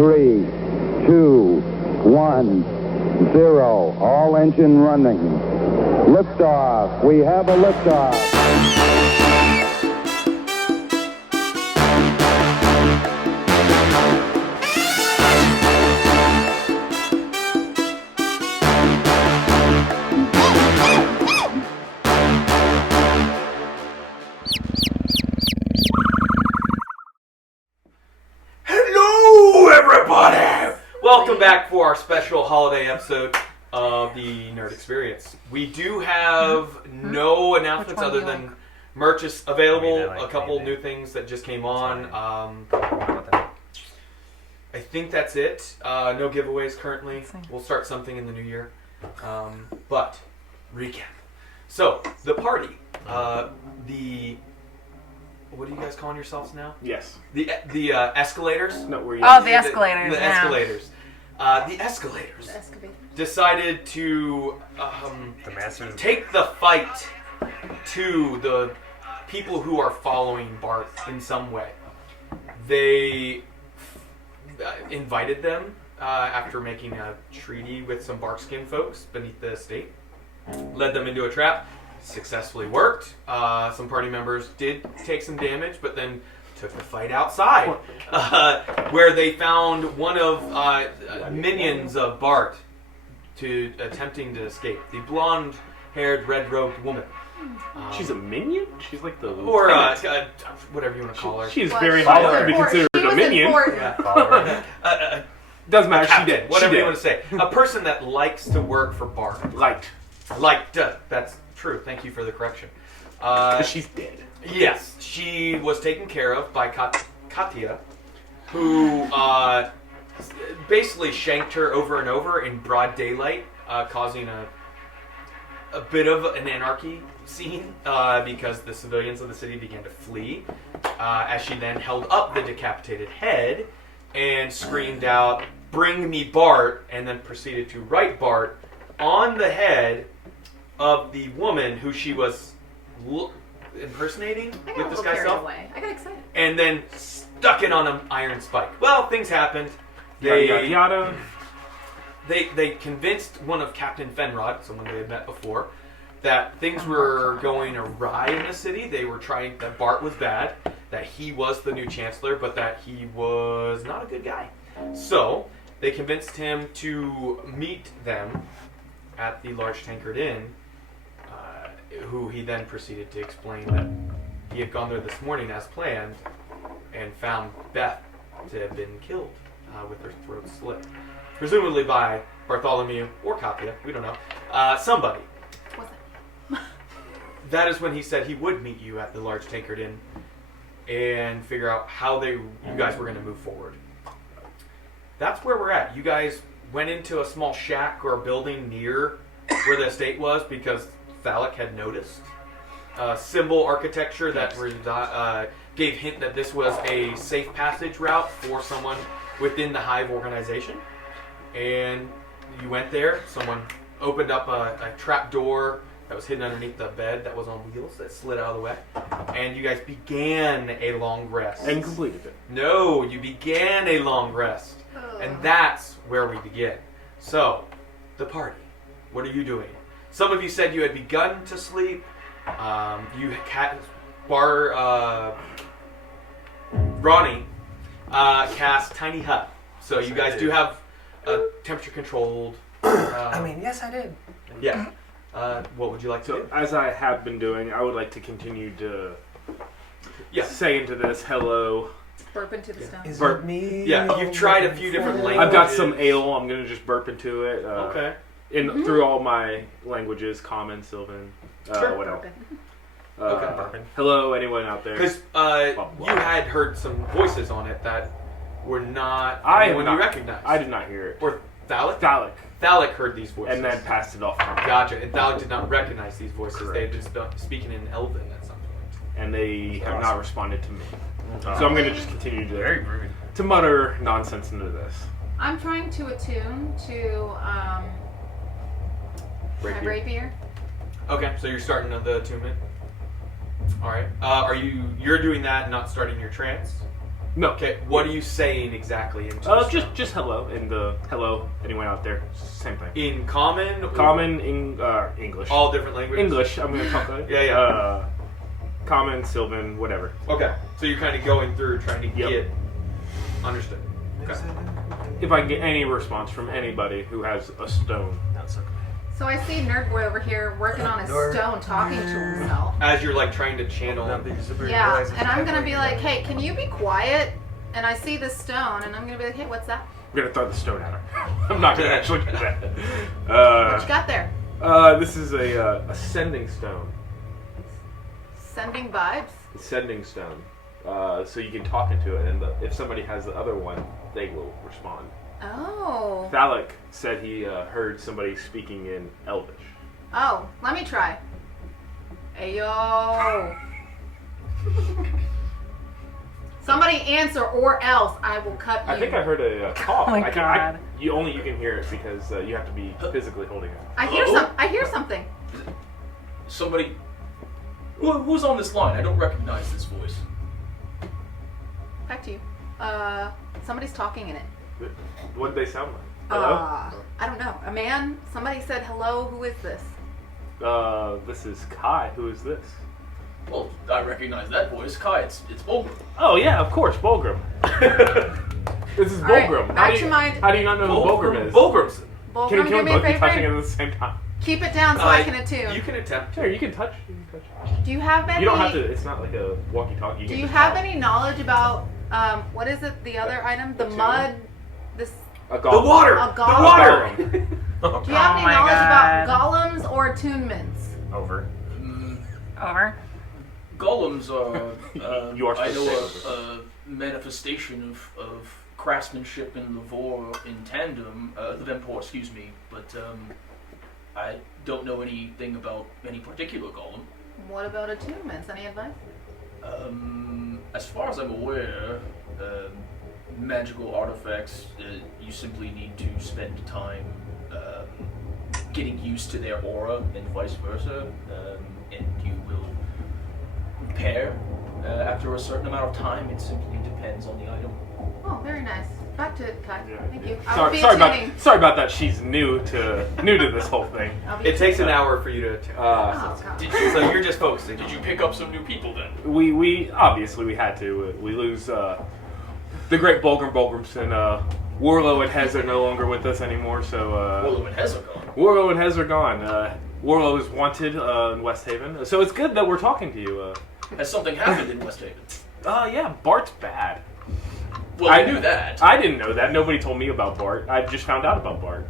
3, 2, 1, 0. All engine running. Liftoff. We have a liftoff. Welcome back for our special holiday episode of the Nerd Experience. We do have no announcements other than merch is available, a couple new things that just came on. I think that's it. No giveaways currently. We'll start something in the new year. But, recap. So, the party. What are you guys calling yourselves now? Yes. The Escalators? No, we're the Escalators. The Escalators. The Escalators decided to take the fight to the people who are following Bart in some way. They invited them after making a treaty with some Barkskin folks beneath the estate. Led them into a trap. Successfully worked. Some party members did take some damage, but then took the fight outside, where they found one of minions of Bart attempting to escape. The blonde-haired, red-robed woman. She's a minion? She's like the... Or whatever you want to call her. She's very high to be considered a minion. Doesn't matter, she did. Whatever you want to say. A person that likes to work for Bart. Liked. That's true. Thank you for the correction. She's dead. Yes, she was taken care of by Katya, who basically shanked her over and over in broad daylight, causing a bit of an anarchy scene because the civilians of the city began to flee, as she then held up the decapitated head and screamed out, "Bring me Bart," and then proceeded to write Bart on the head of the woman who she was impersonating with this guy's self. I got excited. And then stuck it on an iron spike. Well, things happened. Yada. They convinced one of Captain Fenrod, someone they had met before, that things were going awry in the city. They were trying, that Bart was bad, that he was the new chancellor, but that he was not a good guy. So, they convinced him to meet them at the Large Tankard Inn, who he then proceeded to explain that he had gone there this morning as planned and found Beth to have been killed with her throat slit. Presumably by Bartholomew or Katya, we don't know. Somebody. Was it? That is when he said he would meet you at the Large Tankard Inn and figure out how you guys were going to move forward. That's where we're at. You guys went into a small shack or a building near where the estate was because Phallic had noticed symbol architecture that gave hint that this was a safe passage route for someone within the Hive organization. And you went there. Someone opened up a trap door that was hidden underneath the bed that was on wheels that slid out of the way. And you guys began a long rest. And completed it. No, you began a long rest. And that's where we begin. So, the party. What are you doing? Some of you said you had begun to sleep. Ronnie cast Tiny Hut. So you guys do have a temperature controlled. Yes, I did. Yeah. What would you like to do? As I have been doing, I would like to continue to say into this, hello. Burp into the stone. Is it me? Yeah, you've tried a few different languages. I've got some ale. I'm going to just burp into it. Okay. Through all my languages, Common, Sylvan, whatever. Okay. Hello, anyone out there? Because you had heard some voices on it that were not anyone you recognized. I did not hear it. Or Thallic? Thallic heard these voices. And then passed it off. Gotcha. And Thallic did not recognize these voices. Correct. They had just been speaking in Elven at some point. And they have not responded to me. So I'm going to just continue to mutter nonsense into this. I'm trying to attune to my rapier. Okay, so you're starting the attunement. All right. You're doing that and not starting your trance? No. Okay, what are you saying exactly? Into the stone? Just hello, and hello, anyone out there, same thing. In common? Common, English. All different languages? English, I'm going to talk about it. Yeah. Common, Sylvan, whatever. Okay, so you're kind of going through trying to get... Understood. Okay. If I can get any response from anybody who has a stone. So I see Nerd Boy over here working on his stone, talking to himself. As you're like trying to channel... Yeah, and I'm gonna be like, hey, can you be quiet? And I see this stone, and I'm gonna be like, hey, what's that? I'm going to throw the stone at her. I'm not going to actually do that. What you got there? This is a ascending stone. Sending vibes? Ascending stone. So you can talk into it, and if somebody has the other one, they will respond. Oh. Thalic said he heard somebody speaking in Elvish. Oh, let me try. Ayo. Somebody answer, or else I will cut you. I think I heard a cough. Oh my God. You can hear it because you have to be physically holding it. I hear something. Somebody. Who's on this line? I don't recognize this voice. Back to you. Somebody's talking in it. What did they sound like? Hello? I don't know. A man? Somebody said hello. Who is this? This is Kai. Who is this? Well, I recognize that voice. Kai, it's Bulgur. Oh yeah, of course, Bulgrim. This is All right, Bulgrim. back to my- How do you not know who Bulgrim is? Bulgrimson. Bulgrim, Can do we me a both be touching it favor. at the same time? Keep it down so I can attune. You can attempt. Sure, you can touch. Do you have any? You don't have to. It's not like a walkie-talkie. Do you have any knowledge about what is it? The other item, the mud. This. A The golem. water! A The golem. water! Do you have any my knowledge God. about golems or attunements? Over. Over. Golems are. You are I supposed to know say a manifestation of craftsmanship in the Vor in tandem, the Vempor, excuse me, but I don't know anything about any particular golem. What about attunements? Any advice? As far as I'm aware, magical artifacts, you simply need to spend time getting used to their aura and vice versa, and you will repair after a certain amount of time. It simply depends on the item. Oh, very nice. Back to it, Kai. Thank you. I will Sorry, be sorry attuning. about that. She's new to this whole thing. I'll be It takes an attuning. hour for you to attempt. Oh, God. Did you So you're just focusing. did you pick up some new people then? We obviously we had to. We lose the great Bulgrimson. Warlow and Hez are no longer with us anymore. So Warlow and Hez are gone. Warlow and Hez are gone. Warlow is wanted in West Haven. So it's good that we're talking to you. Has something happened in West Haven? Yeah, Bart's bad. Well, I knew that. I didn't know that. Nobody told me about Bart. I just found out about Bart.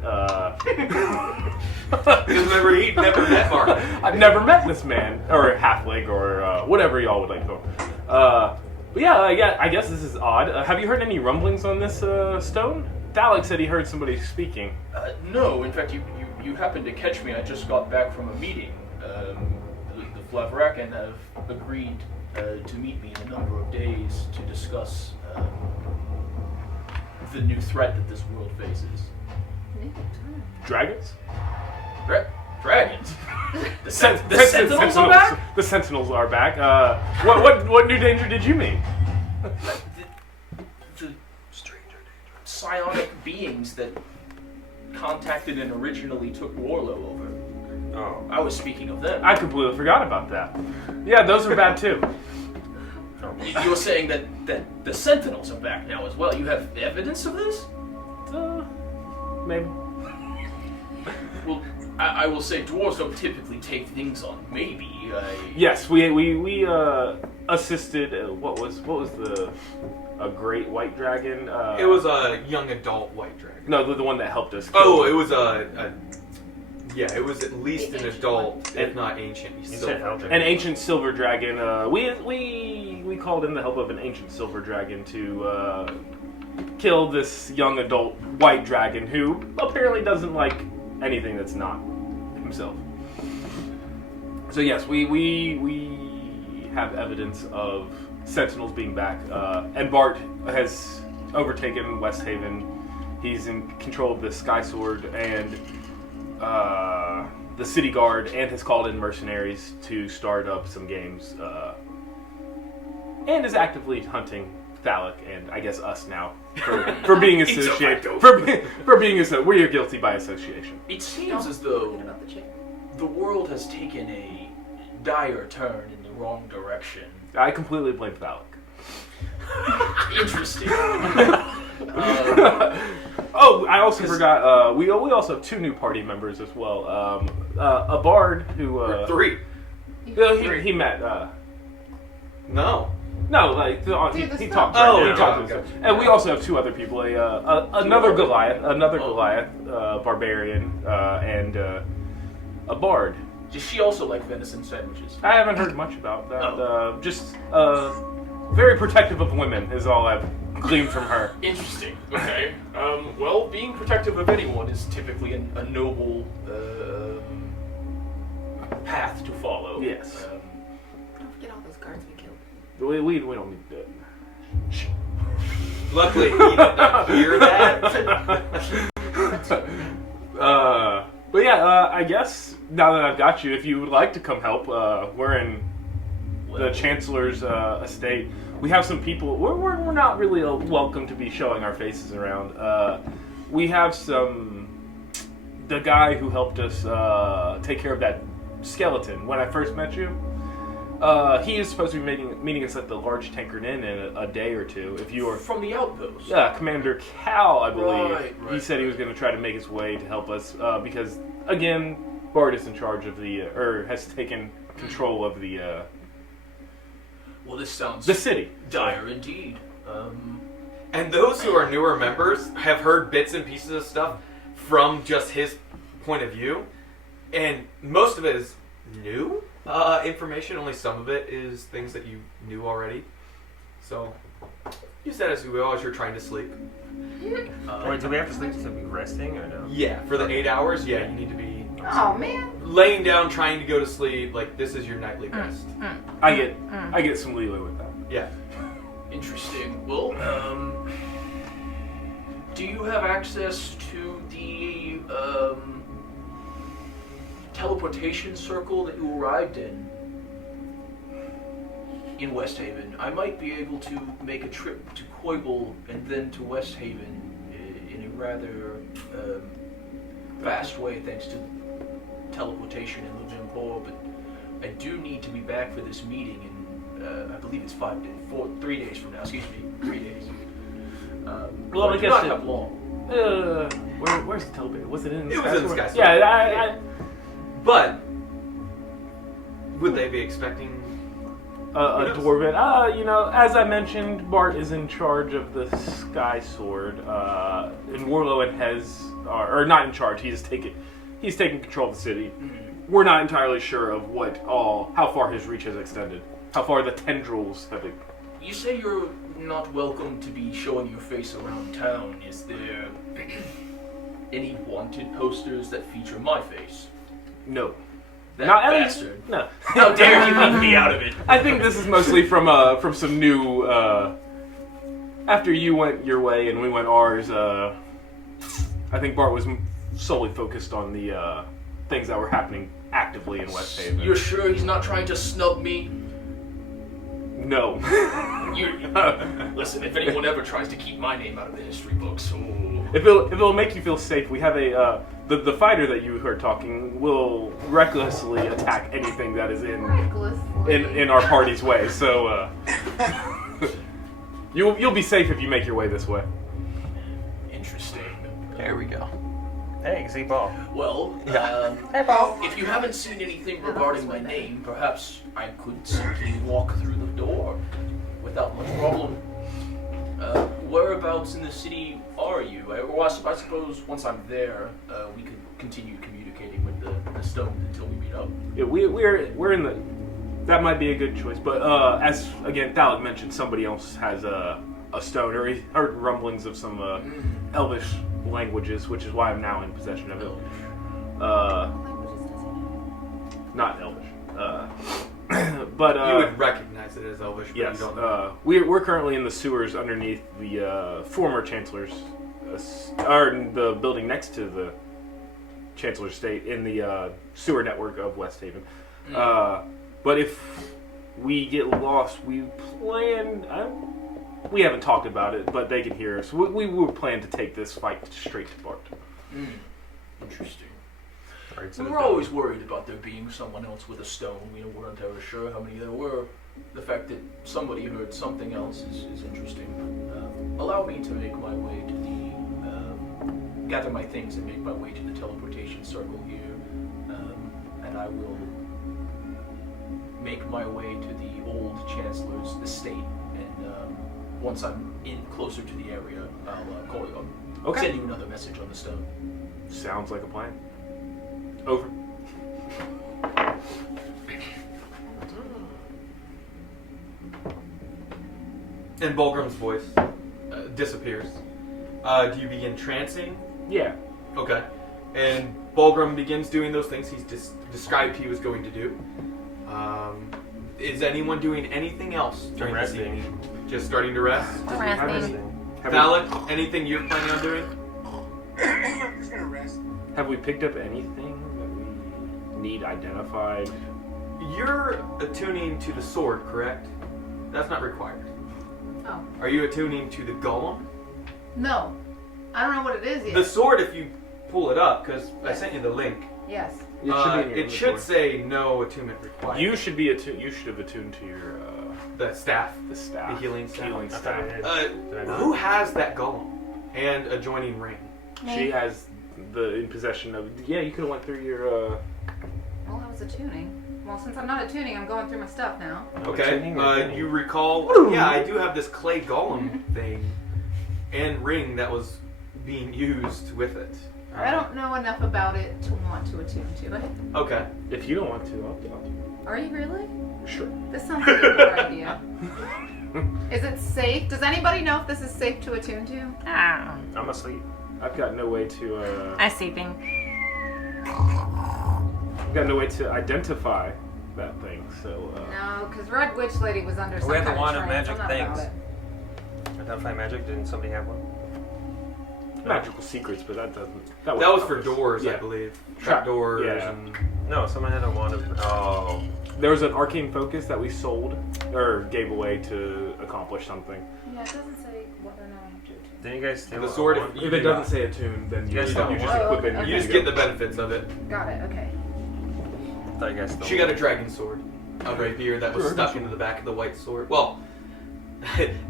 Because he never met Mark. I've never met this man, or halfling, or whatever y'all would like to call him. But yeah, I guess this is odd. Have you heard any rumblings on this stone? Thalic said he heard somebody speaking. No, in fact, you happened to catch me. I just got back from a meeting. The Flavrakan have agreed to meet me in a number of days to discuss the new threat that this world faces. Dragons? Dragons? The Sentinels are back? The Sentinels are back. What new danger did you meet? The psionic beings that contacted and originally took Warlow over. Oh, I was speaking of them. I completely forgot about that. Yeah, those are bad too. You're saying that the Sentinels are back now as well. You have evidence of this? Maybe. Well, I will say dwarves don't typically take things on maybe. Yes, we assisted. What was a great white dragon? It was a young adult white dragon. No, the one that helped us. Kill. Oh, it was yeah, it was at least an adult, if not ancient. An ancient silver dragon. We called in the help of an ancient silver dragon to kill this young adult white dragon who apparently doesn't like anything that's not himself. So yes, we have evidence of Sentinels being back, and Bart has overtaken West Haven. He's in control of the Sky Sword and the City Guard, and has called in mercenaries to start up some games, and is actively hunting Thalic and I guess us now for being associated. for being we're guilty by association. It seems as though Forget about the chick. the world has taken a dire turn in the wrong direction. I completely blame Thalic. Interesting. Oh, I also forgot. We also have 2 new party members as well. A bard who 3. he met. No. No, like he talked. Oh, right he now. talked. And we also have 2 other people. Another Goliath, barbarian, and a bard. Does she also like venison sandwiches? I haven't heard much about that. Just very protective of women is all I've gleaned from her. Interesting. Okay. Well, being protective of anyone is typically a noble path to follow. Yes. Don't forget all those guards we killed. We don't need that. Luckily, he did not hear that. But yeah, I guess now that I've got you, if you would like to come help, we're in the Chancellor's estate. We have some people. We're not really welcome to be showing our faces around. We have the guy who helped us take care of that skeleton when I first met you. He is supposed to be meeting us at the large Tankard Inn in a day or 2. If you are from the outpost. Yeah, Commander Cal, I believe. Right, he said he was going to try to make his way to help us because, again, Bard is in charge of or has taken control of the. Well, this sounds the city. Dire indeed. And those who are newer members have heard bits and pieces of stuff from just his point of view, and most of it is new information. Only some of it is things that you knew already. So use that as you will as you're trying to sleep. Wait, do we have to sleep to be resting or no? Yeah, for the 8 hours, yeah, you need to be Oh man. laying down, trying to go to sleep. Like this is your nightly rest. I get some leeway with that. Yeah. Interesting. Well, do you have access to the teleportation circle that you arrived in West Haven? I might be able to make a trip to Koibel and then to West Haven in a rather fast way, thanks to teleportation and living aboard. But I do need to be back for this meeting in I believe it's 3 days from now. Excuse me, 3 days. Well, I do guess not have long. where's the teleporter? Was it in the It was in the Skyscraper. Yeah, But would they be expecting a dwarven. As I mentioned, Bart is in charge of the Sky Sword, and Warlow and Hez are not in charge. He's taking control of the city. We're not entirely sure of how far his reach has extended, how far the tendrils have. You say you're not welcome to be showing your face around town. Is there any wanted posters that feature my face? No. That Not bastard. No. How dare he leave me out of it? I think this is mostly from some new. After you went your way and we went ours, I think Bart was solely focused on the things that were happening actively in West Haven. You're sure he's not trying to snub me? No. Listen, if anyone ever tries to keep my name out of the history books, If it'll make you feel safe, we have the fighter that you heard talking will recklessly attack anything that is in our party's way. So you'll be safe if you make your way this way. Interesting. There we go. Hey, see Ball. Well, Hey, Paul. if you haven't seen anything regarding my name, perhaps I could simply walk through the door without much problem. Whereabouts in the city are you? Well, I suppose once I'm there, we could continue communicating with the stone until we meet up. Yeah, we're in the. That might be a good choice, but as again, Thalic mentioned, somebody else has a stone, or he heard rumblings of some Elvish languages, which is why I'm now in possession of it. Not Elvish. But you would recognize it as Elvish, but yes, you don't know. we're currently in the sewers underneath the former Chancellor's, or the building next to the Chancellor's estate in the sewer network of West Haven. But if we get lost, we plan. We haven't talked about it, but they can hear us. We were planning to take this fight straight to Bart. Interesting. Right, so We were always worried about there being someone else with a stone. We weren't ever sure how many there were. The fact that somebody heard something else is interesting. Allow me to make my way to the gather my things and make my way to the teleportation circle here, and I will make my way to the old Chancellor's estate. And once I'm in closer to the area, I'll call you. I'll Okay. send you another message on the stone. Sounds like a plan. Over. And Bulgrim's voice disappears. Do you begin trancing? Yeah. Okay. And Bulgrim begins doing those things he's described he was going to do. Is anyone doing anything else during this Resting. evening? Just starting to rest? Resting. Thalek, anything you're planning on doing? I'm just gonna rest. Have we picked up anything that we need identified? You're attuning to the sword, correct? That's not required. Oh. Are you attuning to the golem? No. I don't know what it is yet. The sword, if you pull it up, because I sent you the link, Yes. It should be in your it should inventory. say no attunement required. You should be attuned. You should have attuned to your The staff. the staff. The healing staff. Healing I thought staff. it did. Did I not? Who has that golem and adjoining ring? She has the in possession of. Yeah, you could have went through your. Well, that was attuning. Well, since I'm not attuning, I'm going through my stuff now. Okay. Attuning or attuning? You recall? Yeah, I do have this clay golem thing and ring that was being used with it. I don't know enough about it to want to attune to it. Okay. If you don't want to, I'll Are you really? sure. This sounds like a good idea. Is it safe? Does anybody know if this is safe to attune to? Ah, I'm asleep. I've got no way to. I'm sleeping. I've got no way to identify that thing. So. No, because Red Witch Lady was under some We have the kind wand of trance. magic I'm not about things. it. Identify magic. Didn't somebody have one? Magical secrets, but that doesn't. That was for doors, I Yeah. believe. Trap- Trap doors yeah. and No, someone had a wand of. Oh. There was an arcane focus that we sold or gave away to accomplish something. Yeah, it doesn't say whether or not I have to attune. Didn't you guys steal The a sword, wand? If it doesn't say attune, then you, guys you don't. just Oh, equip it. and okay. you you're just good get to the go. benefits of it. Got it. Okay. I thought you guys stole She got a dragon sword, a rapier that was stuck into the back of the white sword. Well,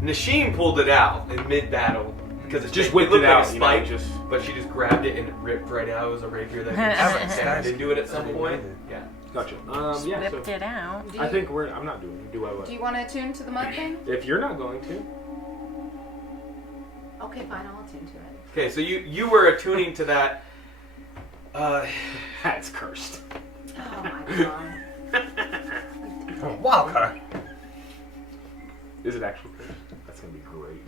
Nashim pulled it out in mid-battle because it Just it whipped looked it like out, a you know, spike, just. but she just grabbed it and it ripped right out. It was a rapier that Haven't you stabbed into it at some point. Yeah. Gotcha. Yeah. Whipped So it out. Do I you- think I'm not doing it. Do I? Do you want to attune to the mud thing? If you're not going to. Okay, fine. I'll attune to it. Okay, so you were attuning to that. That's cursed. Oh my god. Wild card. Is it actually cursed? That's gonna be great.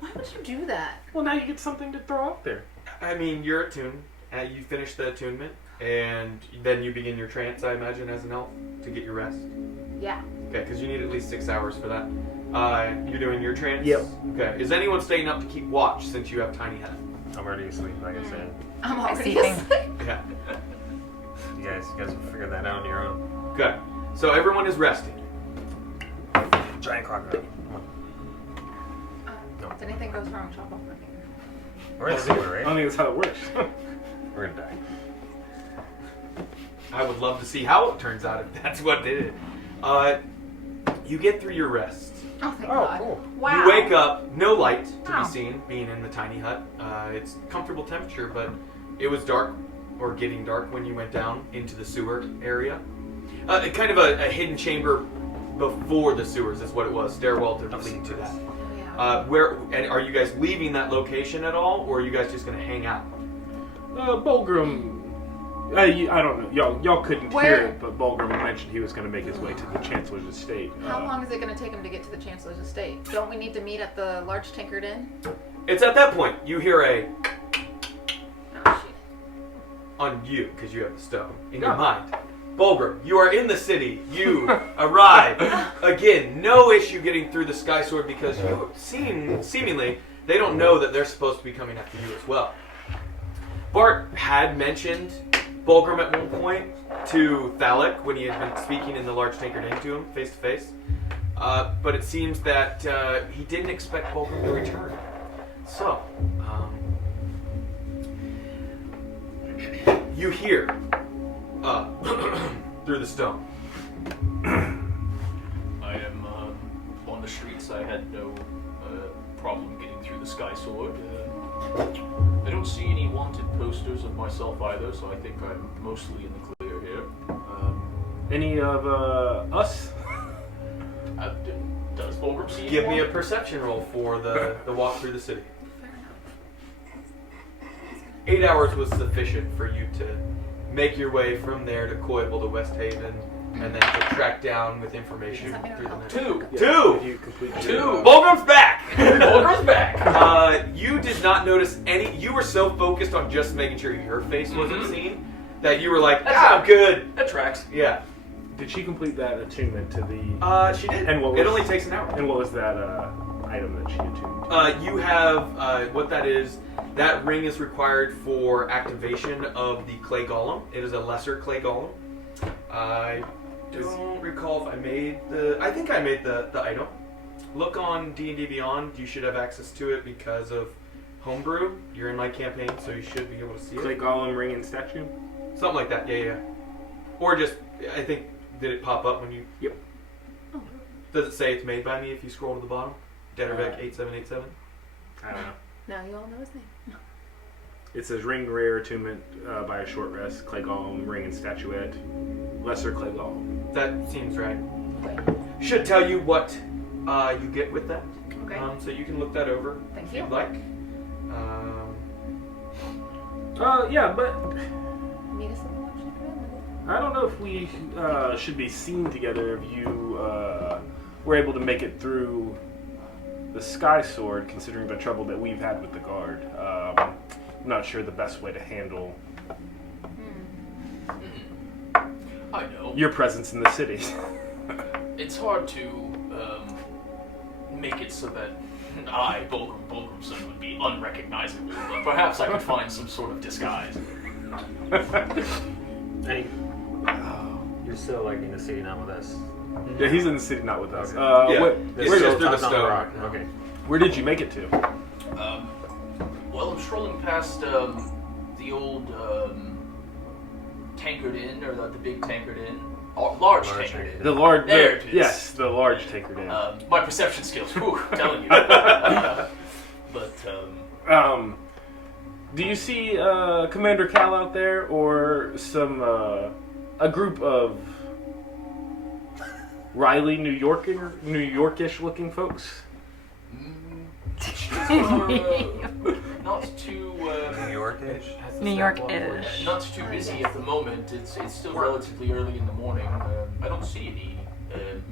Why would you do that? Well, now you get something to throw out there. I mean, you're attuned. You finish the attunement, and then you begin your trance, I imagine, as an elf, to get your rest. Yeah. Okay, because you need at least 6 hours for that. You're doing your trance? Yep. Okay. Is anyone staying up to keep watch since you have tiny head? I'm already asleep, like I said. I'm already sleeping. asleep. Yeah. You guys will figure that out on your own. Okay. So everyone is resting. Giant crocodile. Come on. If anything goes wrong, chop off my finger. We're in the sewer, I right? don't think that's how it works. We're gonna die. I would love to see how it turns out if that's what it is. You get through your rest. Oh, thank Oh, God. cool. Wow. You wake up, no light to Wow. be seen, being in the tiny hut. It's comfortable temperature, but it was dark, or getting dark, when you went down into the sewer area. Kind of a hidden chamber before the sewers is what it was. Stairwell to lead to that. Oh, yeah. And are you guys leaving that location at all, or are you guys just going to hang out? Bulgrim. I don't know. Y'all couldn't Where- hear it, but Bulgrim mentioned he was going to make his way to the Chancellor's estate. How long is it going to take him to get to the Chancellor's estate? Don't we need to meet at the large Tinkered Inn? It's at that point you hear a Oh, shit. on you because you have the stone in Yeah. your mind. Bulgrim, you are in the city. You arrive. Again, no issue getting through the Sky Sword because you seemingly they don't know that they're supposed to be coming after you as well. Bart had mentioned Bulgrim at one point to Thalek when he had been speaking in the large Tinkered Inn to him face to face. but it seems that he didn't expect Fulcrum to return. So, you hear through the stone. I am on the streets. I had no problem getting through the Sky Sword. I don't see any wanted posters of myself either, so I think I'm mostly in the clear here. Any of us? Does Fulcrum see Give me a anyone? perception roll for the walk through the city. 8 hours was sufficient for you to make your way from there to Coyable to West Haven, and then to track down with information through the night. Two! You complete Two! Fulcrum's back! Fulcrum's back! You did not notice any. You were so focused on just making sure your face wasn't seen that you were like, I'm good. That tracks. Yeah. Did she complete that attunement to the... She did. And what it was- only takes an hour. And what was that item that she attuned to? You have what that is. That ring is required for activation of the clay golem. It is a lesser clay golem. I don't recall if I made the. I think I made the item. Look on D&D Beyond. You should have access to it because of Homebrew. You're in my campaign, so you should be able to see Clay it. Golem ring and statue? Something like that. Yeah. Or just, I think, did it pop up when you? Yep. Does it say it's made by me if you scroll to the bottom? Detterbeck 8787. I don't know. Now you all know his name. It says ring rare attunement by a short rest, Clay Golem, ring and statuette, lesser Clay Golem. That seems right. Should tell you what you get with that. Okay. So you can look that over Thank if you. you'd like. Yeah, but Meet us at the lunch and I don't know if we should be seen together if you were able to make it through the Sky Sword, considering the trouble that we've had with the guard. I'm not sure the best way to handle I know. your presence in the city. It's hard to make it so that I, Bulgrimson, would be unrecognizable, but perhaps I could find some sort of disguise. Hey, you're still like in the city, not with us. Yeah, he's in the city, not with us. Okay. Yeah. Where, It's where, just through the Top on stone. rock. Okay. where did you make it to? Well, I'm strolling past the old Tankard Inn, or the big Tankard Inn. Large Tankard Inn. The large. There it is. Yes, the large Tankard Inn. My perception skills, whew, I'm telling you. But, do you see Commander Cal out there, or some a group of Riley, New Yorkish looking folks? not too New York-ish. New York-ish. not too busy at the moment. It's still relatively early in the morning. I don't see any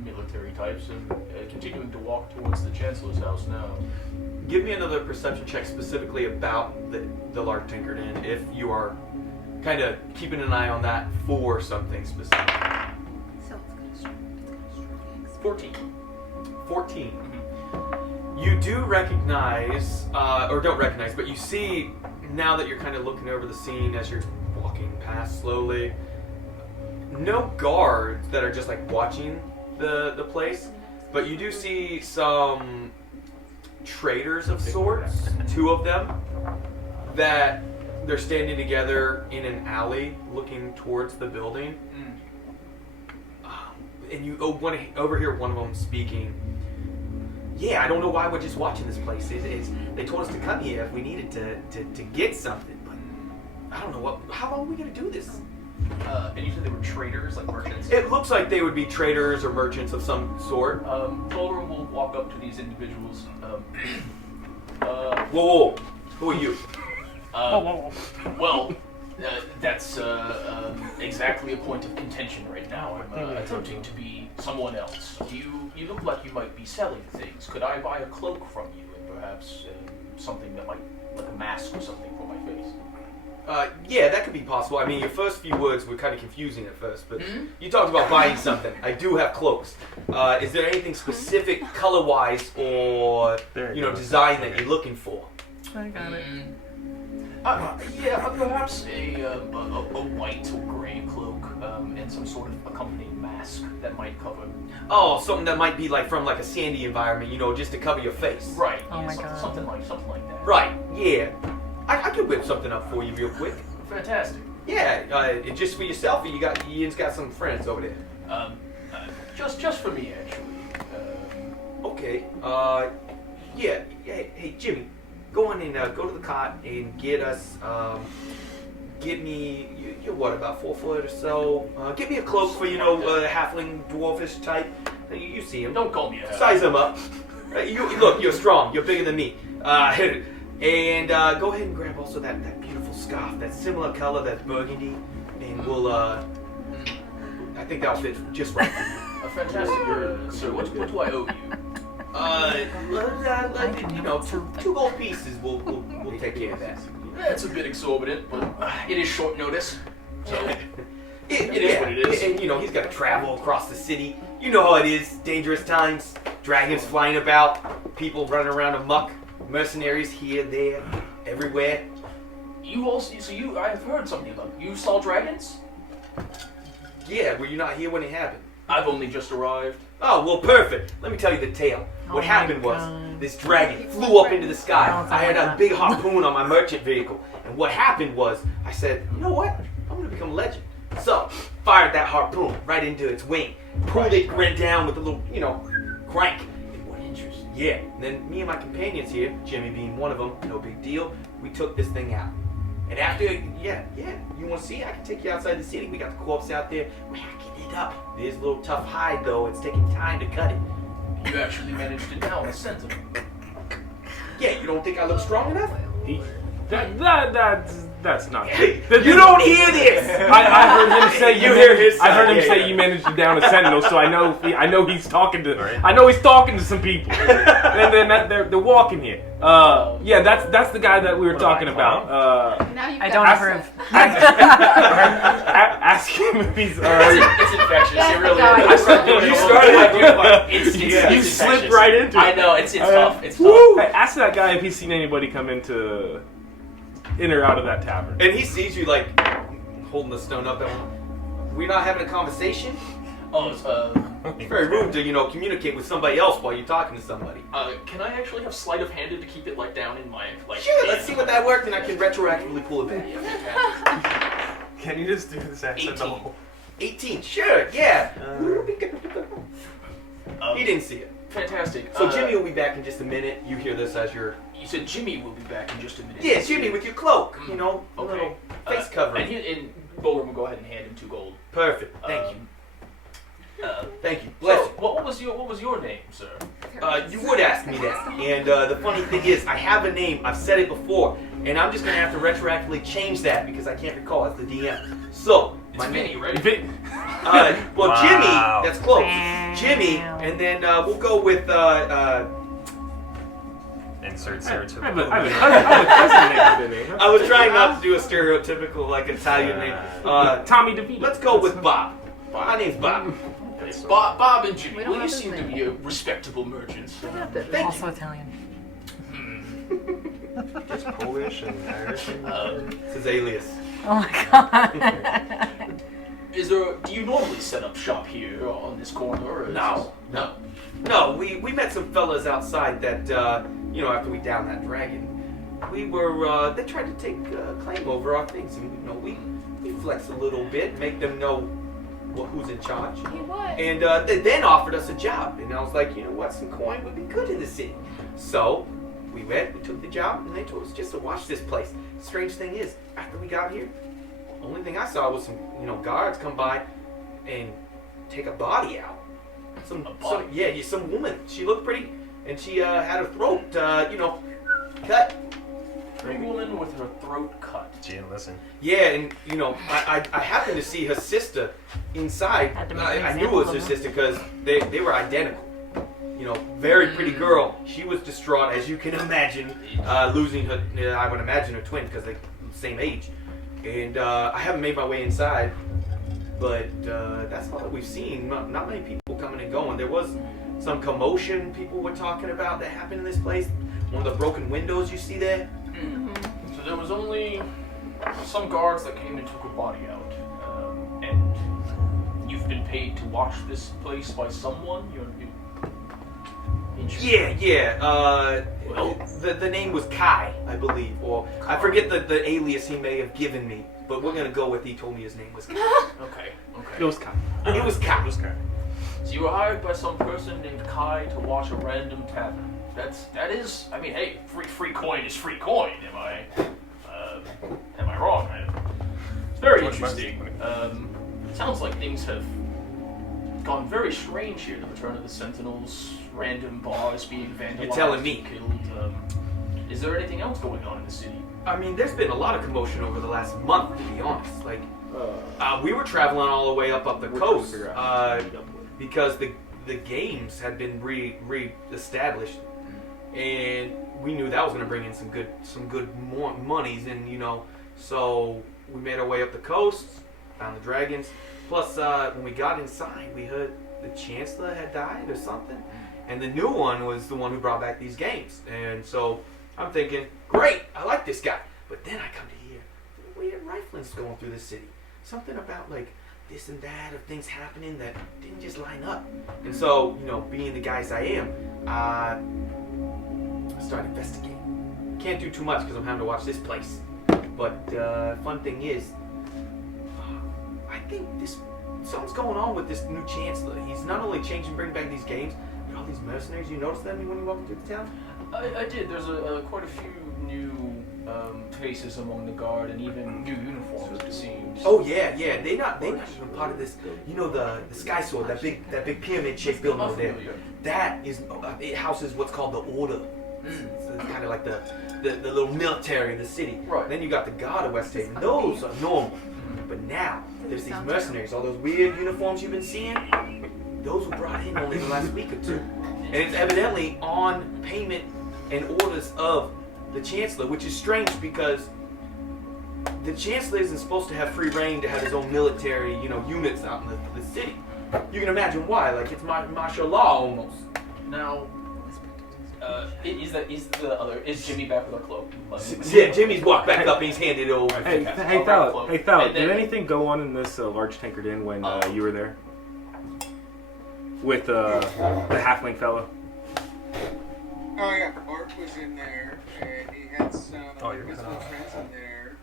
military types. I'm continuing to walk towards the Chancellor's house now. Give me another perception check specifically about the large Tankard Inn, if you are kind of keeping an eye on that for something specific. So it's gonna 14. 14. You do recognize, or don't recognize, but you see, now that you're kind of looking over the scene as you're walking past slowly, no guards that are just like watching the place, but you do see some traders of sorts, two of them, that they're standing together in an alley looking towards the building. And you overhear one of them speaking. Yeah, I don't know why we're just watching this place. They told us to come here if we needed to get something, but I don't know how long are we gonna do this? And you said they were traders, like merchants? It looks like they would be traders or merchants of some sort. Fulgrim will walk up to these individuals. Whoa, who are you? Well, that's exactly a point of contention right now. I'm attempting to be someone else. You look like you might be selling things. Could I buy a cloak from you and perhaps something that might, like a mask or something for my face? Yeah, that could be possible. I mean, your first few words were kind of confusing at first, but you talked about buying something. I do have cloaks. Is there anything specific, color-wise, or design that you're looking for? I got it. Yeah, perhaps a white or gray cloak and some sort of accompanying mask that might cover. Oh, something that might be like from like a sandy environment, you know, just to cover your face. Right. Oh yeah, my God. Something like that. Right. Yeah. I could whip something up for you real quick. Fantastic. Yeah. Just for yourself, or Ian's got some friends over there. Just for me actually. Okay. Yeah. Hey, Jimmy, go on and go to the cot and get us. Get me. You're what, about 4 foot or so? Get me a cloak for halfling dwarfish type. You see him. Don't call me a Size him up. Look, you're strong. You're bigger than me. And go ahead and grab also that beautiful scarf, that similar color, that's burgundy, and we'll. I think that'll fit just right for you. Fantastic. So what do I owe you? 2 gold pieces. We'll take care of that. That's a bit exorbitant, but it is short notice. So It is what it is. And he's got to travel across the city. You know how it is. Dangerous times. Dragons flying about. People running around amok. Mercenaries here, there, everywhere. I've heard something about you saw dragons? Yeah, were you not here when it happened? I've only just arrived. Oh, well, perfect. Let me tell you the tale. What Oh happened my was, God. this dragon flew up into the sky. Oh, I had a God. big harpoon on my merchant vehicle. And what happened was, I said, you know what? I'm going to become a legend. So, fired that harpoon right into its wing. Pulled it, went down with a little, crank. And what interest? Yeah. And then me and my companions here, Jimmy being one of them, no big deal, we took this thing out. And after, yeah, you want to see? I can take you outside the city. We got the corpse out there. We're hacking it up. It is a little tough hide, though. It's taking time to cut it. You actually managed to down a sentinel. Yeah, you don't think I look strong enough? That's not. Hey, you don't hear this! I heard him say You hear his I heard him side, say yeah. you managed to down a sentinel, so I know he's talking to. Right. I know he's talking to some people, and then they're walking here. Yeah, that's the guy that we were talking about. Now you've I got don't to- approve. Ask him if he's. It's infectious. Yes, It really God. is. I started doing You it. started I do, but You it's slipped infectious. right into it. I know. It's tough. It's tough. Woo! Hey, ask that guy if he's seen anybody come in or out of that tavern. And he sees you, like, holding the stone up. And we're not having a conversation? Oh, It's very rude to, communicate with somebody else while you're talking to somebody. can I actually have sleight of handed to keep it down in my Sure, let's see what that worked, and I can retroactively pull it back. Yeah, Can you just do this accent the 18. whole? 18, sure, yeah. He didn't see it. fantastic. So Jimmy will be back in just a minute. You hear this as you're... You said Jimmy will be back in just a minute. Yeah, Jimmy, with your cloak, a Okay. little face covering. And Bowler will go ahead and hand him 2 gold. Perfect, thank you. Thank you. So, Bless you. what was your name, sir? You would ask me that, and the funny thing is, I have a name. I've said it before, and I'm just gonna have to retroactively change that because I can't recall. It's the DM. So It's my Vinny, name. right? Well, Wow. Jimmy. That's close. Jimmy, and then we'll go with Insert I have stereotypical. a cousin named Vinny. I was trying not to do a stereotypical like Italian name. Tommy DeVito. Let's go with Bob. My name's Bob. Bob and Jimmy. We don't Well, you have his seem to name. be respectable merchants. Also Italian. It's Polish and Irish. This is alias. Oh my god. Do you normally set up shop here on this corner? Or is No. No, we met some fellas outside that, after we downed that dragon, they tried to take claim over our things. And, we flex a little bit, make them know who's in charge. You what? And they then offered us a job. And I was like, you know what, some coin would be good in the city. So we went, we took the job, and they told us just to watch this place. Strange thing is, after we got here, only thing I saw was some, guards come by and take a body out. Some woman. She looked pretty, and she had her throat, cut. Pretty woman with her throat cut. She didn't listen. Yeah, and I happened to see her sister inside. Had to make an I knew it was her example of sister because they were identical. Very pretty girl. She was distraught, as you can imagine, losing her. I would imagine her twin because they're the same age. And I haven't made my way inside, but that's all that we've seen. Not many people coming and going. There was some commotion people were talking about that happened in this place. One of the broken windows you see there. So there was only some guards that came and took a body out, and you've been paid to watch this place by someone. Yeah. The name was Kai, I believe, or I forget the alias he may have given me, but we're gonna go with he told me his name was Kai. Okay. It was Kai. It was Kai. So you were hired by some person named Kai to watch a random tavern. That is. I mean, hey, free coin is free coin. Am I wrong? It's very interesting. Sounds like things have gone very strange here. The return of the Sentinels, random bars being vandalized. You're telling me. Killed. Is there anything else going on in the city? I mean, there's been a lot of commotion over the last month, to be honest. Like, we were traveling all the way up the coast because the games had been re-established, and we knew that was going to bring in some good more monies, and so we made our way up the coast, found the dragons. Plus, when we got inside, we heard the Chancellor had died or something, and the new one was the one who brought back these games, and so I'm thinking, great, I like this guy. But then I come to hear weird riflings going through the city. Something about like this and that of things happening that didn't just line up. And so, being the guys I am, I started investigating. Can't do too much because I'm having to watch this place. But fun thing is, I think something's going on with this new Chancellor. He's not only bringing back these games, but all these mercenaries. You notice them when you walk through the town? I did. There's quite a few new faces among the guard, and even new uniforms, it seems. Oh yeah. They're not even part of this. The Sky Sword, that big pyramid-shaped building over there. That is, it houses what's called the Order. So it's kind of like the little military of the city. Right. Then you got the Guard of West Haven. Those are normal. But now there's these mercenaries. All those weird uniforms you've been seeing. Those were brought in only the last week or two, and it's evidently on payment and orders of the Chancellor, which is strange because the Chancellor isn't supposed to have free reign to have his own military, units out in the city. You can imagine why. Like, it's martial law almost. Now, is Jimmy back with our cloak? Yeah, Jimmy's walked back up and he's handed it over. Hey, Thal, did anything go on in this large tankard inn when you were there? With the halfling fellow? Oh yeah, Bart was in there, and he had some friends in there,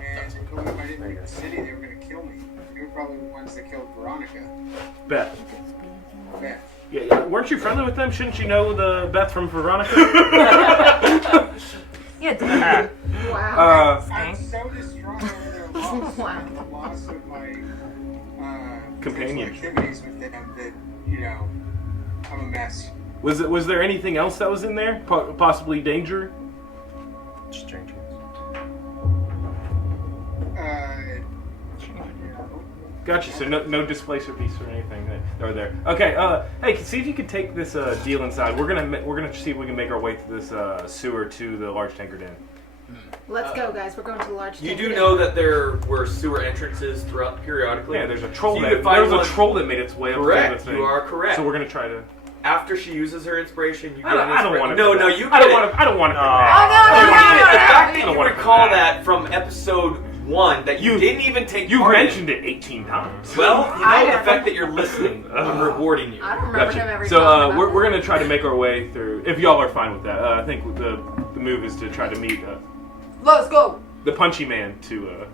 and they told him if I didn't leave the city, they were going to kill me. They were probably the ones that killed Veronica. Beth. Beth. Yeah, weren't you friendly with them? Shouldn't you know the Beth from Veronica? Yeah, Wow. I'm so distraught over their loss, and the loss of my companion activities with them that, I'm a mess. Was there anything else that was in there? Possibly danger? Strangers. Gotcha. So no displacer beasts or anything that are there. Okay. Hey, see if you could take this deal inside. We're gonna see if we can make our way through this sewer to the large tankard inn. Let's go, guys. We're going to the large. You do know that there were sewer entrances throughout periodically. Yeah, there's a troll. So There was a troll that made its way up correct. the thing. You are correct. So we're gonna try to. After she uses her inspiration, you get I don't want to. No, you get I don't it. want to. I don't want to. The fact that I don't you wanna recall put that. that from episode 1 that you didn't even take You part in. mentioned it 18 times. Well, the fact that you're listening, I'm rewarding you. I don't remember Gotcha. him every So time. we're gonna try to make our way through. If y'all are fine with that, I think the move is to try to meet Let's go. the Punchy Man to.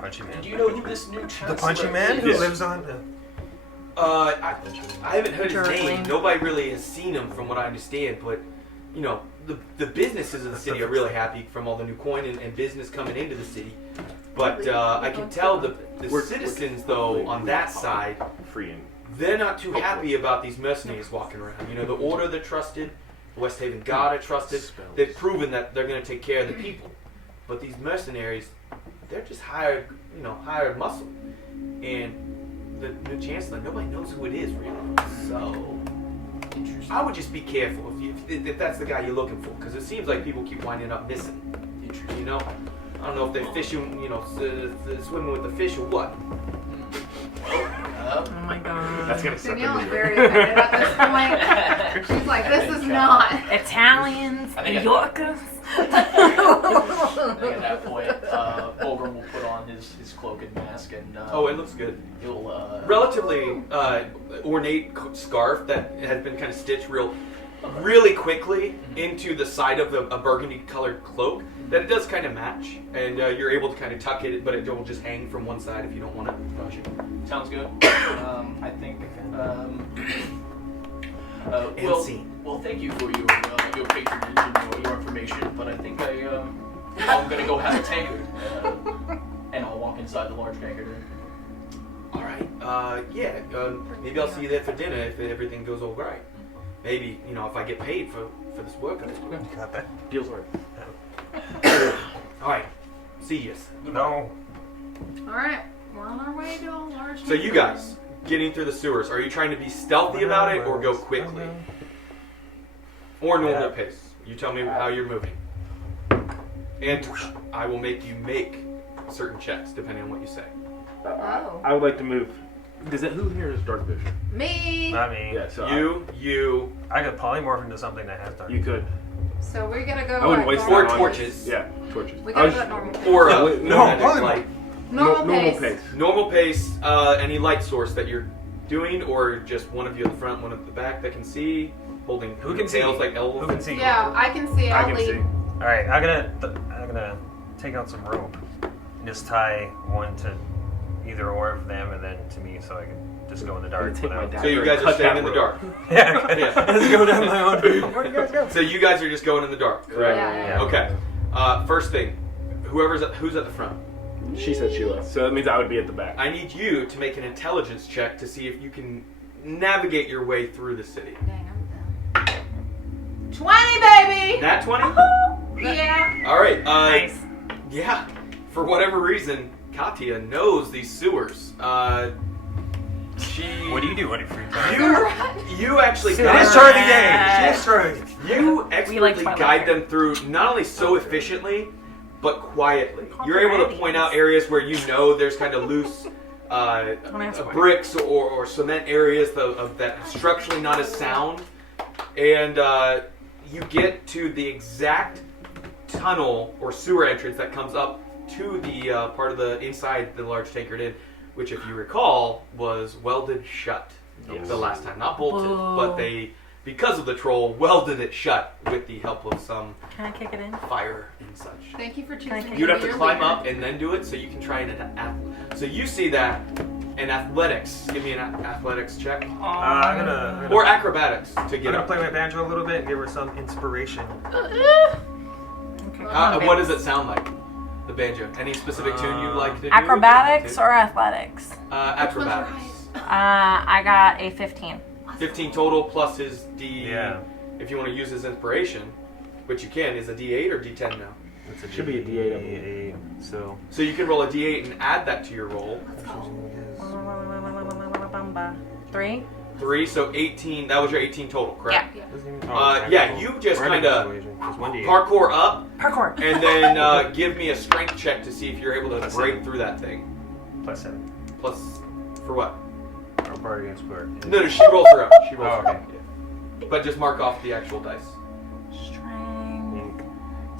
Punchy Man. Do you know who this new Chancellor The Punchy Man who Yes. lives on. I haven't heard his Turtling. name. Nobody really has seen him, from what I understand. But the businesses of the city are really happy from all the new coin and business coming into the city. But I can tell the citizens, though, on that side, Free and they're not too happy about these mercenaries walking around. The Order they're trusted, the West Haven Guard are trusted. They've proven that they're going to take care of the people. But these mercenaries, they're just hired muscle. And the new Chancellor, nobody knows who it is, really. So, I would just be careful if that's the guy you're looking for, because it seems like people keep winding up missing. I don't know if they're fishing, swimming with the fish or what. Oh my god. that's gonna suck. Danielle is very offended at this point. She's like, this is not. Italians, I think New Yorkers. At that point, Fulgrim will put on his cloak and mask, and it looks good. He'll Relatively ornate scarf that has been kind of stitched really quickly into the side of a burgundy-colored cloak. That it does kind of match, and you're able to kind of tuck it, but it will just hang from one side if you don't want it. sounds good. I think. Well, thank you for your patronage and your information, but I think I'm gonna go have a tankard, and I'll walk inside the large tankard. All right. Maybe I'll see you there for dinner if everything goes all right. Maybe if I get paid for this work. Got that. Deal's work. All right. See you. No. All right, we're on our way to a large. So you guys getting through the sewers, are you trying to be stealthy about it or go quickly? Or normal pace? You tell me how you're moving. And I will make you make certain checks depending on what you say. Oh. I would like to move. Who here has dark vision? Me. Not me. Yeah, so You. I could polymorph into something that has dark. You could. So we're gonna go. I wouldn't waste Or time on it. torches. Yeah, torches. We gotta go at normal pace. Or No, light. Normal pace. Normal pace. Any light source that you're doing, or just one of you at the front, one at the back that can see, holding Who can see? tails like elves. Who can see? Yeah, I can see. I I'll can lead. see. All right, I'm gonna take out some rope and just tie one to either or of them, and then to me, so I can just go in the dark. Take my without- dagger. So you guys are Cut staying that in the rope. dark. Yeah, okay. Yeah. Let's go down my own. Where do you guys go? So you guys are just going in the dark, correct? Yeah. Okay. First thing, who's at the front? She said she was. So that means I would be at the back. I need you to make an intelligence check to see if you can navigate your way through the city. Dang, I'm done. 20, baby. Nat 20? Yeah. All right. Nice. Yeah. For whatever reason, Katya knows these sewers. What do you do when you're free time? You actually She guide destroyed the them. game. She destroyed it. You expertly like Twilight. guide them through not only so efficiently, but quietly. You're able to point out areas where you know there's kind of loose bricks or cement areas of that structurally not as sound, and you get to the exact tunnel or sewer entrance that comes up to the part of the inside the large tankard inn, which, if you recall, was welded shut the last time. Not bolted, but they, because of the troll, welded it shut with the help of some Can I kick it in? fire and such. Thank you for choosing. You'd me have to your climb leader. up and then do it, so you can try so you see that in athletics. Give me an athletics check. I'm gonna Or acrobatics to I'm get gonna up. play my banjo a little bit and give her some inspiration. Okay. What does it sound like? The banjo. Any specific tune you'd like to do? Acrobatics or athletics? Acrobatics. I got a 15. 15 total plus his D. Yeah. If you want to use his inspiration, which you can, is a D8 or D10 now. It's Should be a D8, I D8. So You can roll a D8 and add that to your roll. 3? 3, so 18. That was your 18 total, correct? Yeah. You just kind of parkour. parkour up Parkour. and then give me a strength check to see if you're able to Plus break 7. through that thing. +7. Plus, for what? Or bar against square. No, she rolls her up. She rolls Oh, her okay. up. Yeah. But just mark off the actual dice. Strength.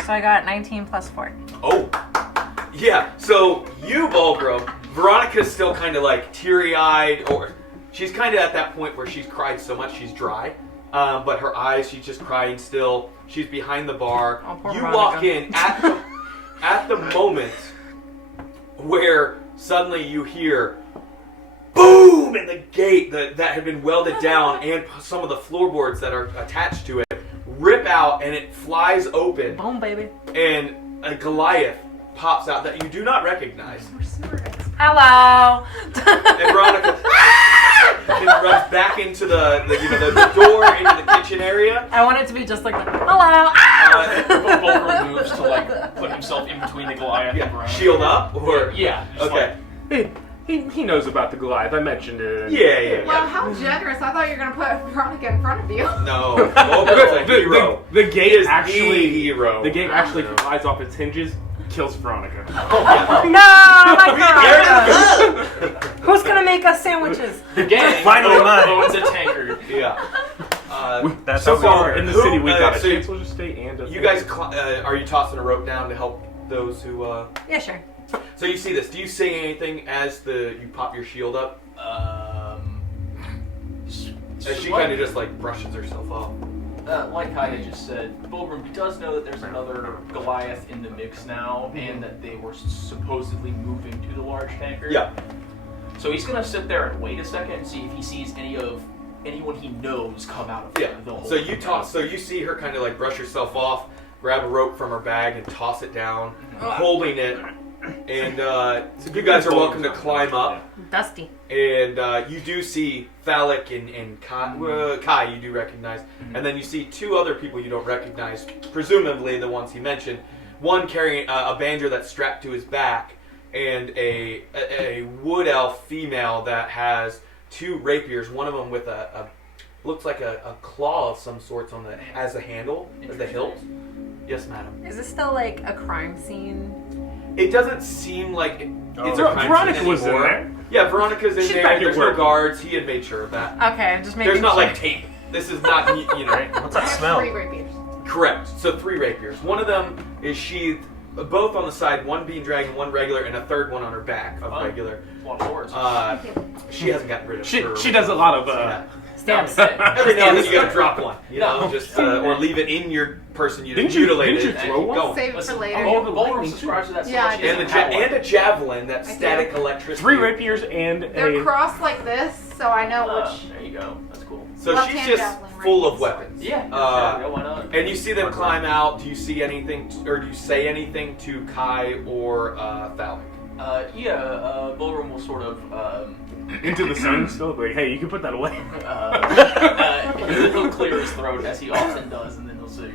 So I got 19 plus 4. Oh, yeah. So you, Bulgro, Veronica's still kind of like teary-eyed, or she's kind of at that point where she's cried so much she's dry. But her eyes, she's just crying still. She's behind the bar. Oh, poor You Veronica. walk in at the moment where suddenly you hear boom, and the gate that had been welded down and some of the floorboards that are attached to it rip out, and it flies open. Boom, baby. And a Goliath pops out that you do not recognize. Hello. And Veronica runs back into the door into the kitchen area. I want it to be just like, hello. Bulgrim moves to like put himself in between the Goliath and Yeah, Veronica. shield up, or Yeah. just okay, He knows about the Goliath. I mentioned it. yeah. Well, how generous! I thought you were gonna put Veronica in front of you. No, Bulgrim's a hero. The He gate is actually the hero. The gate actually flies off its hinges, kills Veronica. No, my God. Who's gonna make us sandwiches? The gang Finally mine. owns a tankard. Yeah. That's so how we far are. in the city, we got a so chancellor's estate and a... You guys, are you tossing a rope down to help those who... Yeah, sure. So you see this. Do you say anything as you pop your shield up? As she kind of just like brushes herself off. Like I had just said, Bulgrim does know that there's another Goliath in the mix now, and that they were supposedly moving to the large tanker. Yeah. So he's gonna sit there and wait a second and see if he sees anyone he knows come out of the hole. So you toss. So you see her kind of like brush herself off, grab a rope from her bag, and toss it down, holding it. And you guys are welcome to climb up. Dusty. And you do see Phallic and Kai you do recognize. And then you see two other people you don't recognize, presumably the ones he mentioned. One carrying a banjo that's strapped to his back, and a wood elf female that has two rapiers, one of them with looks like a claw of some sorts as a handle, as the hilt. Yes, madam. Is this still like a crime scene? It doesn't seem like it's a crime Veronica scene was in anymore. there. Yeah, Veronica's in She's there. back at There's work. no guards. He had made sure of that. Okay, just making There's not sure. like tape. This is not, What's that smell? 3 rapiers. Correct. So 3 rapiers. One of them is sheathed, both on the side, one being dragon, one regular, and a third one on her back of regular. A lot of swords. She hasn't gotten rid of her. She does a lot of... Stamps. Every now and then you gotta drop one, just or leave it in your person you Didn't mutilated. you throw one? Go. Save it for later. Bulgrim subscribes to that. Yeah, I so do. much he doesn't have one. And a javelin, that I static do. electricity. 3 rapiers and They're a... crossed like this, so I know which. There you go. That's cool. So Left she's hand just javelin, right full of hand weapons. Yeah. Why not? And you see them climb out. Do you see anything, or do you say anything to Kai or Phallic? Bulgrim will sort of Into the sun still? Like, hey, you can put that away. he'll clear his throat as he often does, and then he'll say,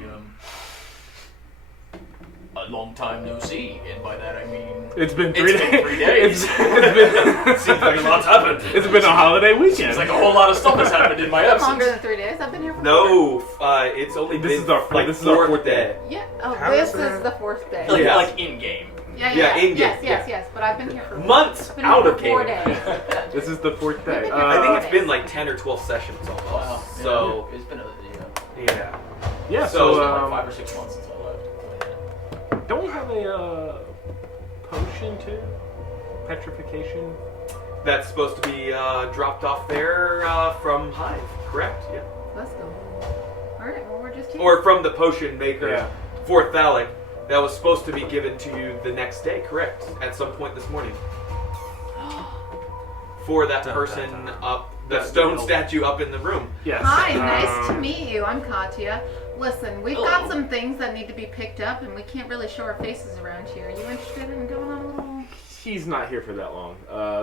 "A long time no see," and by that I mean It's been 3 it's days. been 3 days. Seems like a lot's happened. It's been a holiday weekend. Seems like a whole lot of stuff has happened in my Longer absence. than 3 days. I've been here for No, it's only This been is our- like this is our 4th day. Yeah. Oh, How this is is that? the 4th day. Like, Yeah. like in game. Yeah, Yeah, in-game, yes. yeah. But I've been here for Months I've been out here of for 4 game. days. This is the 4th day. I think it's Okay. been like 10 or 12 sessions almost. Wow. So it's been yeah. Yeah, So, so... like 5 or 6 months since I left. Don't we have a potion too? Petrification? That's supposed to be dropped off there from Hive, correct? Yeah. Let's go. All right. Well, we're just here. Or from the potion maker Yeah. for Phallic. That was supposed to be given to you the next day, correct? At some point this morning. For that person up, the stone statue up in the room. Yes. Hi, nice to meet you. I'm Katya. Listen, we've Hello. got some things that need to be picked up, and we can't really show our faces around here. Are you interested in going on a little? He's not here for that long.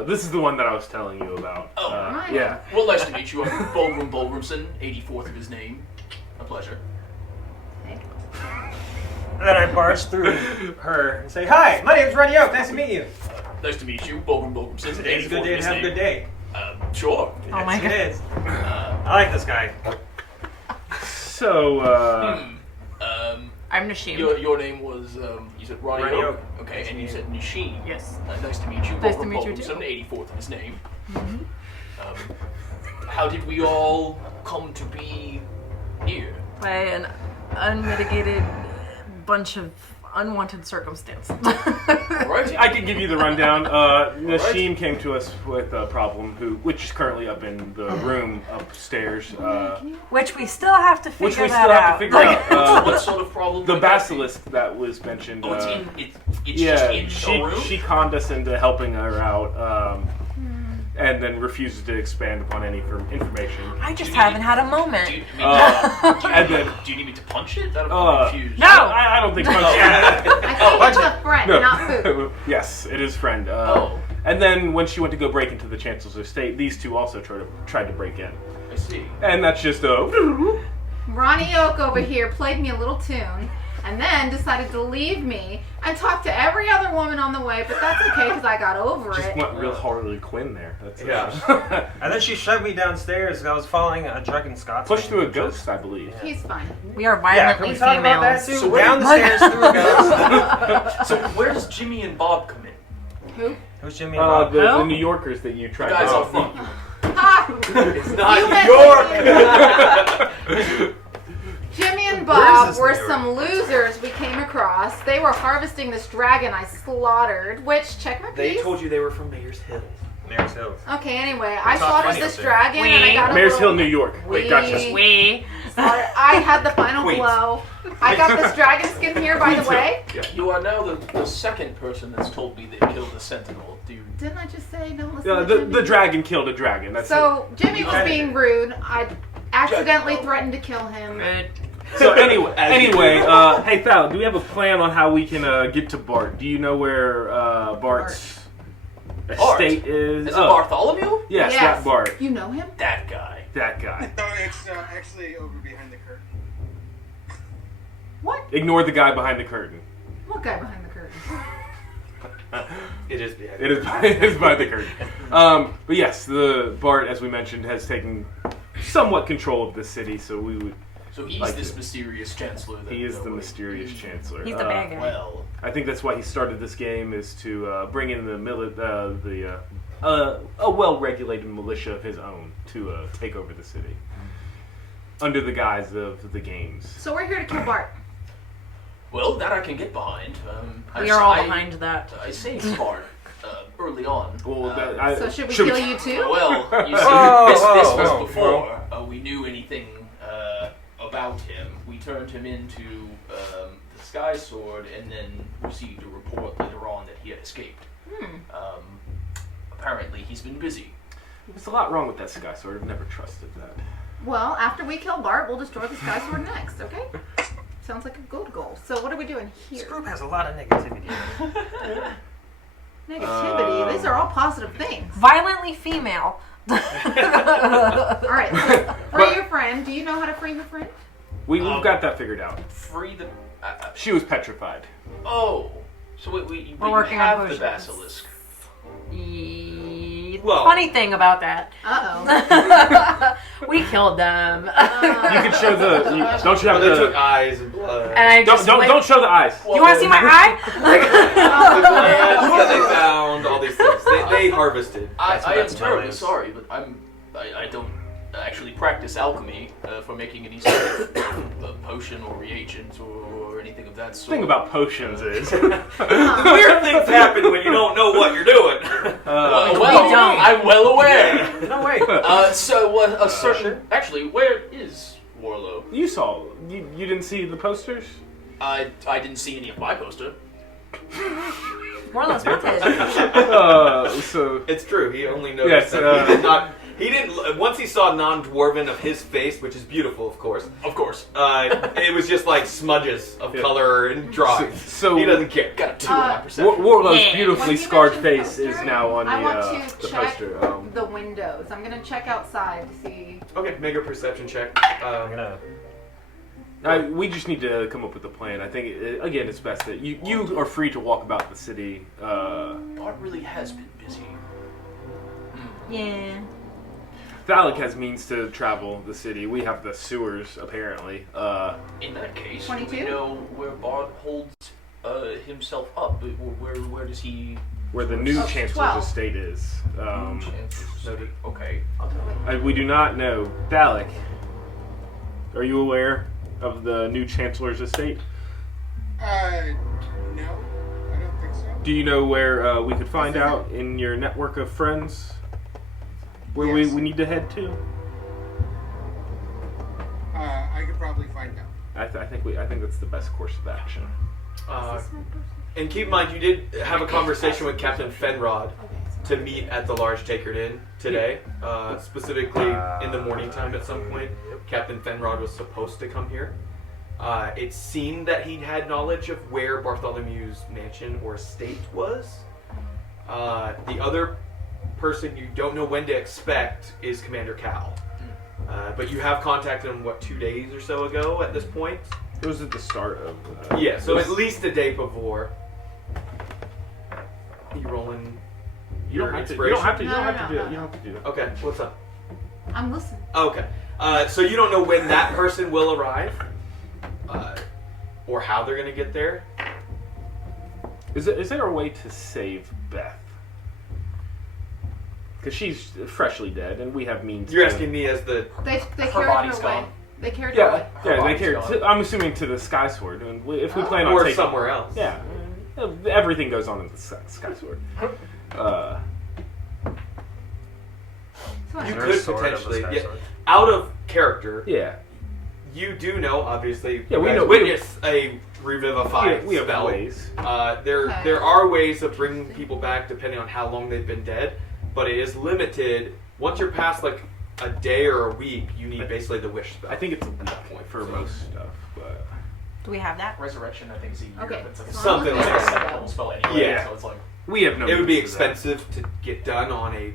This is the one that I was telling you about. Oh, right. Yeah. Well, nice to meet you. I'm Bulgrim Bulgrimson, 84th of his name. A pleasure. And then I barge through her and say, "Hi, my name's Ronnie Oak. Nice to meet you. Nice to meet you, Bulgrim Bulgrimson. Today's a good 84th day of his to have a name. good day." Sure. Oh my Yes, god. it is. I like this guy. So, I'm Nashim. Your name was, you said Ronnie Ronnie Oak? Oak. Okay, Nice and to you meet said Nisheen. Yes. Nice to meet you, Nice to Bulgrim meet you too. Bulgrimson, 84th of his name. How did we all come to be here? By an unmitigated bunch of unwanted circumstances. Right? I can give you the rundown. Nashim came to us with a problem, which is currently up in the room upstairs. Which we still have to figure Which we that still have out. to figure out. What sort of problem? The would that be? basilisk that was mentioned. Oh, it's just Yeah, in the room? she conned us into helping her out, and then refuses to expand upon any information. I just haven't had a moment. Do you, And then, do you need me to punch it? I'm confused. No! I don't think punch. I think it's a friend, not food. Yes, it is friend. Oh. And then when she went to go break into the Chancellor's estate, these two also tried to break in, I see. and that's just Ronnie Oak over here played me a little tune, and then decided to leave me and talk to every other woman on the way, but that's okay because I got over just it. went real Harley Quinn there. That's Yeah. And then she shoved me downstairs. I was following a drunken Scotsman. Pushed through a ghost, I believe. He's fine. We are Yeah, can violently we talk about that females. too? So where- Down the stairs through a ghost. So where does Jimmy and Bob come in? Who? Who's Jimmy and Bob? The Who? New Yorkers that you tried Guys to... up front. Ha! It's not New York. Jimmy and Where is Bob this were New York? some losers we came across. They were harvesting this dragon I slaughtered, which, check my They piece. told you they were from Mayor's Hill. Mayor's Hills. Okay, anyway, I It's not slaughtered funny this up there. dragon and I got a Mayor's little... Hill, New York. Wait, gotcha. We. I had the final Wait. blow. I got this dragon skin here, by the way. You are now the second person that's told me they killed the Sentinel, dude. Didn't I just say no listen Yeah, to the Jimmy? dragon killed a dragon. That's So, Jimmy You was kinda being did. rude. I accidentally threatened to kill him. it. So anyway, hey Thal, do we have a plan on how we can get to Bart? Do you know where Bart's estate is? Is it Bartholomew? Yes, that Bart. You know him? That guy. That guy. No, it's actually over behind the curtain. What? Ignore the guy behind the curtain. What guy behind the curtain? It is behind. It is behind the curtain. But yes, the Bart, as we mentioned, has taken somewhat control of the city. So we would. So he's Like this it. mysterious chancellor. That He is the nobody- mysterious chancellor. He's the bad guy. Well, I think that's why he started this game, is to bring in a well-regulated militia of his own to take over the city under the guise of the games. So we're here to kill Bart. well, that I can get behind. We are all behind that. I saved Bart early on. Well, So should we kill you too? Well, you see, Whoa, this whoa, was whoa, before we knew anything about him. We turned him into the Sky Sword, and then received a report later on that he had escaped. Apparently, he's been busy. There's a lot wrong with that Sky Sword. I've never trusted that. Well, after we kill Bart, we'll destroy the Sky Sword next, okay? Sounds like a good goal. So what are we doing This here? group has a lot of negativity. Negativity. These are all positive things. Violently female. Alright, so free your friend. Do you know how to free your friend? We've got that figured out. Free the. She was petrified. Oh, so but We're working on have the potions. basilisk. Well- Funny thing about that, Uh-oh. we killed them. You can show the. Don't you have Well, they took the? eyes and blood. And I Don't just don't went, don't show the eyes. You want to see my eye? The glands that they found, all these things. They harvested. I That's what am that smell terribly is. sorry, but I don't actually practice alchemy for making any sort of potion or reagent or anything of that The sort. thing about potions is. Weird things happen when you don't know what you're doing. well, I'm well aware. No way. So a certain actually, where is Warlow? You saw. You didn't see the posters? I didn't see any of my poster. More or less wanted. So It's true. He only noticed Yes, that he did not. He didn't. Once he saw non-dwarven of his face, which is beautiful, of course. Of course, It was just like smudges of Yeah. color and drawings. So- he doesn't care. got a 2 on my War- perception. Warlow's Yeah. When beautifully you scarred mentioned face is poster, now on I want the to check poster. the windows. I'm gonna check outside to see. Okay, make a perception check. I'm gonna. We just need to come up with a plan. I think, again, it's best that you are free to walk about the city. Bart really has been busy. Yeah. Thalic has means to travel the city. We have the sewers, apparently. In that case, 22? we know where Bart holds himself up. Where does he? Where the new Oh, Chancellor's 12. estate is. Noted. Okay. We do not know. Thalic, are you aware of the new Chancellor's estate? No, I don't think so. Do you know where we could find out in your network of friends where Yes. we need to head to? I could probably find out. I think that's the best course of action. And keep in mind, you did have a conversation with Captain Fenrod to meet at the Large Takered Inn today. Specifically, in the morning time at some point, Captain Fenrod was supposed to come here. It seemed that he had knowledge of where Bartholomew's mansion or estate was. The other person you don't know when to expect is Commander Cal. But you have contacted him, 2 days or so ago at this point? It was at the start of. Yeah, so at least a day before. You rolling You your don't have to. You inspiration? don't have to. You No, don't no, have to no, do it. You no. don't have to do it. Okay, what's up? I'm listening. Okay, so you don't know when that person will arrive, or how they're gonna get there. Is there a way to save Beth? Because she's freshly dead, and we have means. You're asking me as the... They Her carried body's her away. gone. They carried her away. Yeah, they body's carried. gone. I'm assuming to the Sky Sword, and if we plan on Or taking somewhere else. Yeah, everything goes on in the Sky Sword. You Is there a could sword of the potentially... Sky Yeah, Sword? out of character, Yeah, you do know, obviously, Yeah, we you guys know- witness a revivify we have spell. ways. There are ways of bringing people back depending on how long they've been dead, but it is limited. Once you're past like a day or a week, you need basically the wish spell. I think it's a at week that point for so. most stuff, but Do we have that? Resurrection, I think, is a year. Okay. But it's Something like it's a that. simple spell anyway, Yeah. so it's like we have no. It would be means for that. expensive to get done on a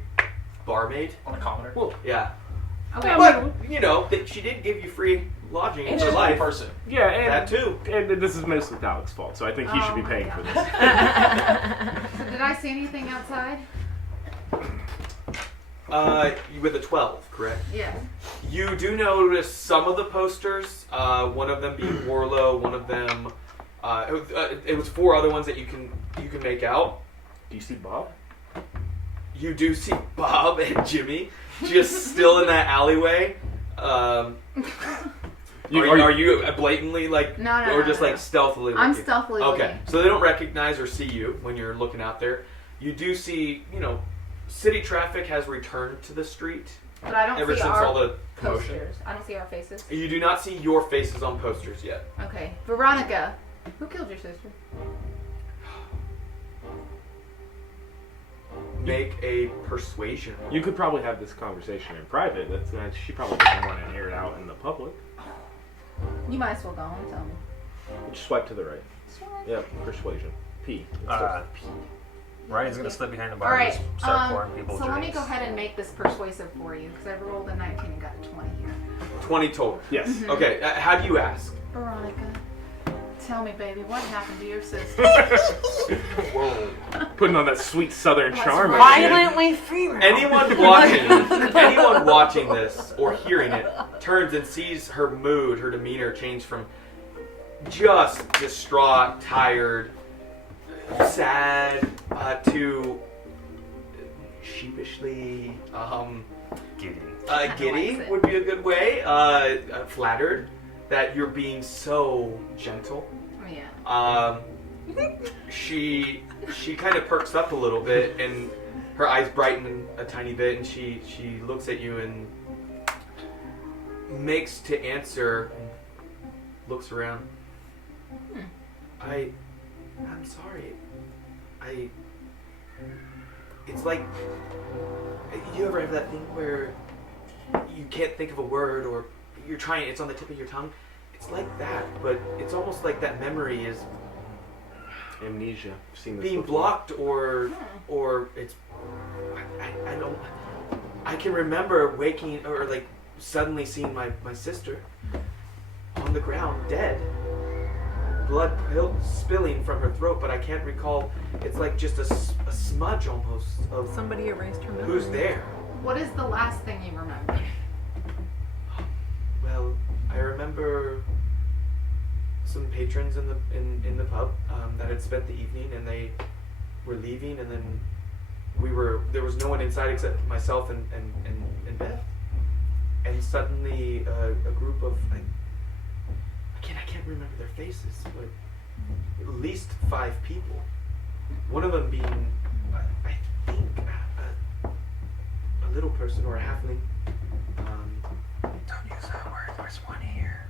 barmaid. on a commoner. Well, Yeah, Okay. but you know she did give you free lodging And for she's a life. person. yeah, That too. And this is mostly Alex's fault, so I think he should be Oh, paying yeah. for this. So did I see anything outside? With a 12, correct? Yeah. You do notice some of the posters. One of them being Warlow. One of them. It was 4 other ones that you can make out. Do you see Bob? You do see Bob and Jimmy just still in that alleyway. Are you blatantly like, No, or no, just no. like stealthily? I'm looking? stealthily Okay, looking. so they don't recognize or see you when you're looking out there. You do see, city traffic has returned to the street But I don't ever see since our all the commotion. posters. I don't see our faces. You do not see your faces on posters yet. Okay. Veronica, who killed your sister? Make a persuasion. You could probably have this conversation in private. She probably doesn't want to air it out in the public. You might as well go home and tell me. Just swipe to the right. Yep, persuasion. P. It starts with P. Ryan's gonna slip behind the bar All and right. just start pouring people So drinks. let me go ahead and make this persuasive for you because I rolled a 19 and got a 20 here. 20 total. Yes. Okay, how do you ask? Veronica, tell me, baby, what happened to your sister? Whoa. Putting on that sweet southern That's charm. right. again. Violently female. Anyone watching this or hearing it turns and sees her mood, her demeanor change from just distraught, tired, sad, to sheepishly Giddy. giddy likes it. would be a good way. Flattered that you're being so gentle. Yeah. She kind of perks up a little bit, and her eyes brighten a tiny bit, and she looks at you and makes to answer. Looks around. I'm sorry. It's like, you ever have that thing where you can't think of a word, or you're trying, it's on the tip of your tongue? It's like that, but it's almost like that memory is Amnesia. I've seen this being before. blocked, or it's, I can remember waking, or like suddenly seeing my sister on the ground, dead. Blood spilling from her throat, but I can't recall. It's like just a smudge almost of Somebody erased her memory. who's there. What is the last thing you remember? Well, I remember some patrons in the pub that had spent the evening, and they were leaving, and then there was no one inside except myself and Beth, and suddenly a group of I can't remember their faces, but at least 5 people. One of them being, I think, a little person or a halfling. Don't use that word. There's one here.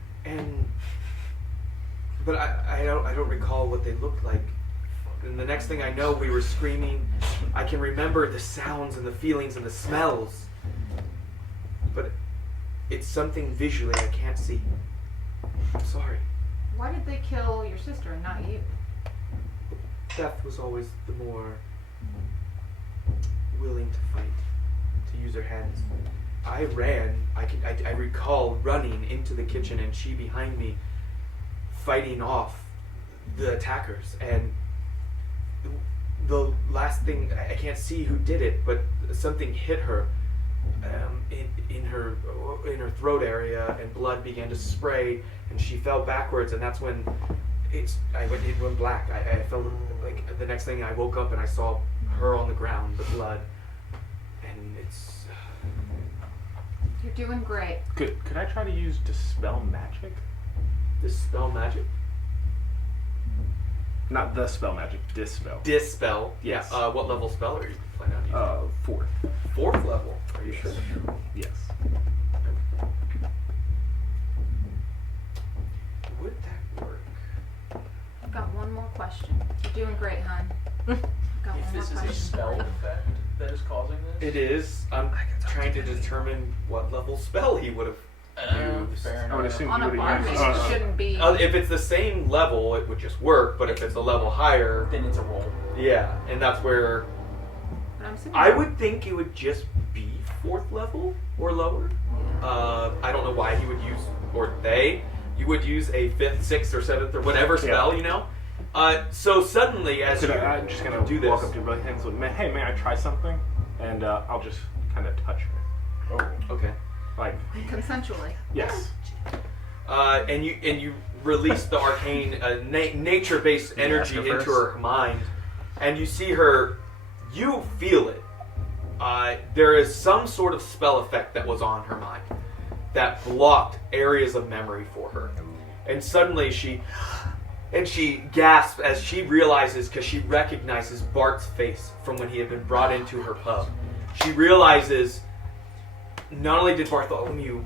But I don't recall what they looked like. And the next thing I know, we were screaming. I can remember the sounds and the feelings and the smells, but it's something visually I can't see. I'm sorry. Why did they kill your sister and not you? Beth was always the more willing to fight, to use her hands. I ran. I recall running into the kitchen and she behind me, fighting off the attackers. And the last thing, I can't see who did it, but something hit her in her throat area, and blood began to spray, and she fell backwards. And that's when it went black. I felt like the next thing I woke up and I saw her on the ground, the blood, and and it's... You're doing great. Could I try to use Dispel Magic? Dispel magic? Not the spell magic, Dispel. Dispel? Yes. Yeah. What level spell are you planning on using? 4th. 4th level? Are you sure? Yes. Would that work? I've got one more question. You're doing great, hon. I've got If one this more is a question spell for you. effect that is causing this? It is. I'm trying to determine what level spell he would have used. Fair I would enough. assume On you a would bar, have maybe used. it shouldn't be. If it's the same level, it would just work. But if it's a level higher, Then it's a roll. yeah, and that's where But I'm assuming I would think it would just be 4th level or lower. I don't know why he would use, or you would use a 5th, 6th, or 7th, or whatever spell, you know? So suddenly, as I'm just gonna do this, walk up to both hands with, hey, may I try something? And I'll just kind of touch her. oh, okay. Like, consensually. yes. And you release the arcane nature-based energy ask her into her mind, and you see her. You feel it. There is some sort of spell effect that was on her mind that blocked areas of memory for her, and suddenly she gasps as she realizes, because she recognizes Bart's face from when he had been brought into her pub. She realizes not only did Bartholomew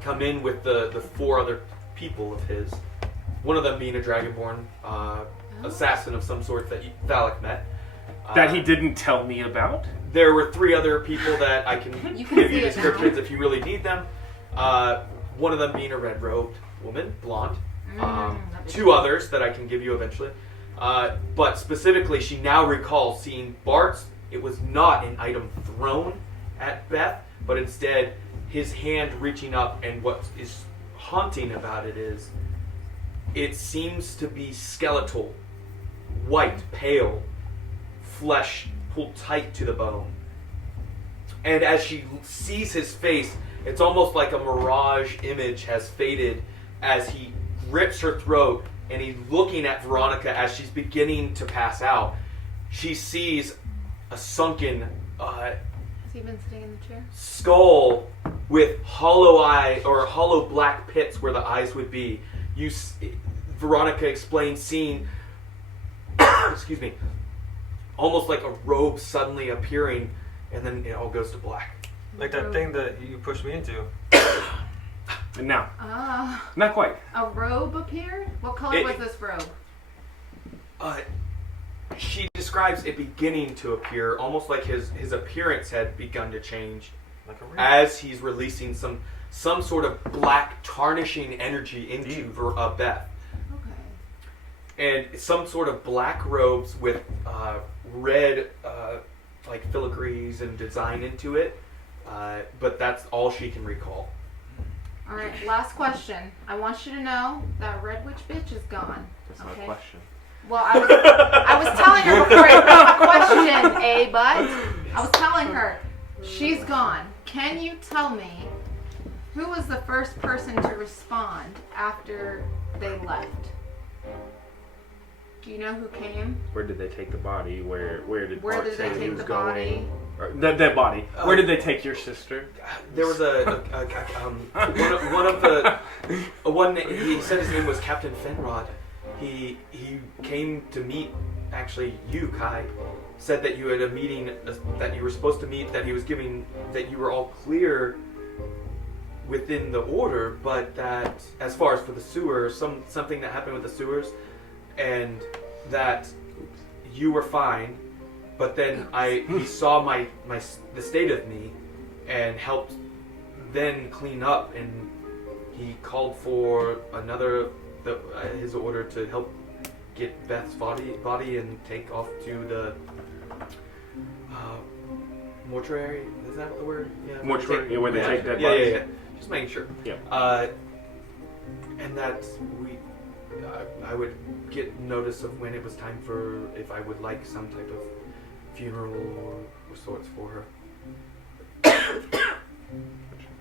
come in with the 4 other people of his, one of them being a dragonborn assassin of some sort that Valak met. That he didn't tell me about? There were 3 other people that I can You can give see you it now. descriptions if you really need them. One of them being a red-robed woman, blonde. That'd be 2 others that I can give you eventually. But specifically, she now recalls seeing Bart's. It was not an item thrown at Beth, but instead his hand reaching up, and what is haunting about it is it seems to be skeletal, white, pale, flesh pulled tight to the bone. And as she sees his face, it's almost like a mirage image has faded as he grips her throat and he's looking at Veronica as she's beginning to pass out. She sees a sunken Has he been sitting in the chair? skull with hollow eye or hollow black pits where the eyes would be. Veronica explains seeing, excuse me, almost like a robe suddenly appearing, and then it all goes to black. Like that thing that you pushed me into. And now. Ah. Not quite. A robe appeared? What color was this robe? She describes it beginning to appear, almost like his appearance had begun to change Like a ring. as he's releasing some sort of black tarnishing energy into Beth. Okay. And some sort of black robes with red like filigrees and design into it, but that's all she can recall. All right, last question. I want you to know that Red Witch bitch is gone. That's not Okay. a question. Well, I was telling her before I got the question, bud. I was telling her, she's gone. Can you tell me who was the first person to respond after they left? Do you know who came? Where did they take the body? Where did Where Bart did say they he take was the going? body? Or, that body. Where did they take your sister? There was one. He said his name was Captain Fenrod. He came to meet actually you, Kai. Said that you had a meeting that you were supposed to meet. That he was giving that you were all clear within the order, but that as far as for the sewers, something that happened with the sewers, and that you were fine. But then he saw the state of me, and helped then clean up, and he called for his order to help get Beth's body and take off to the mortuary. Is that the word? Yeah. Mortuary? Where they take dead yeah, bodies? Yeah. Just making sure. Yeah. And that I would get notice of when it was time for, if I would like some type of funeral or sorts for her.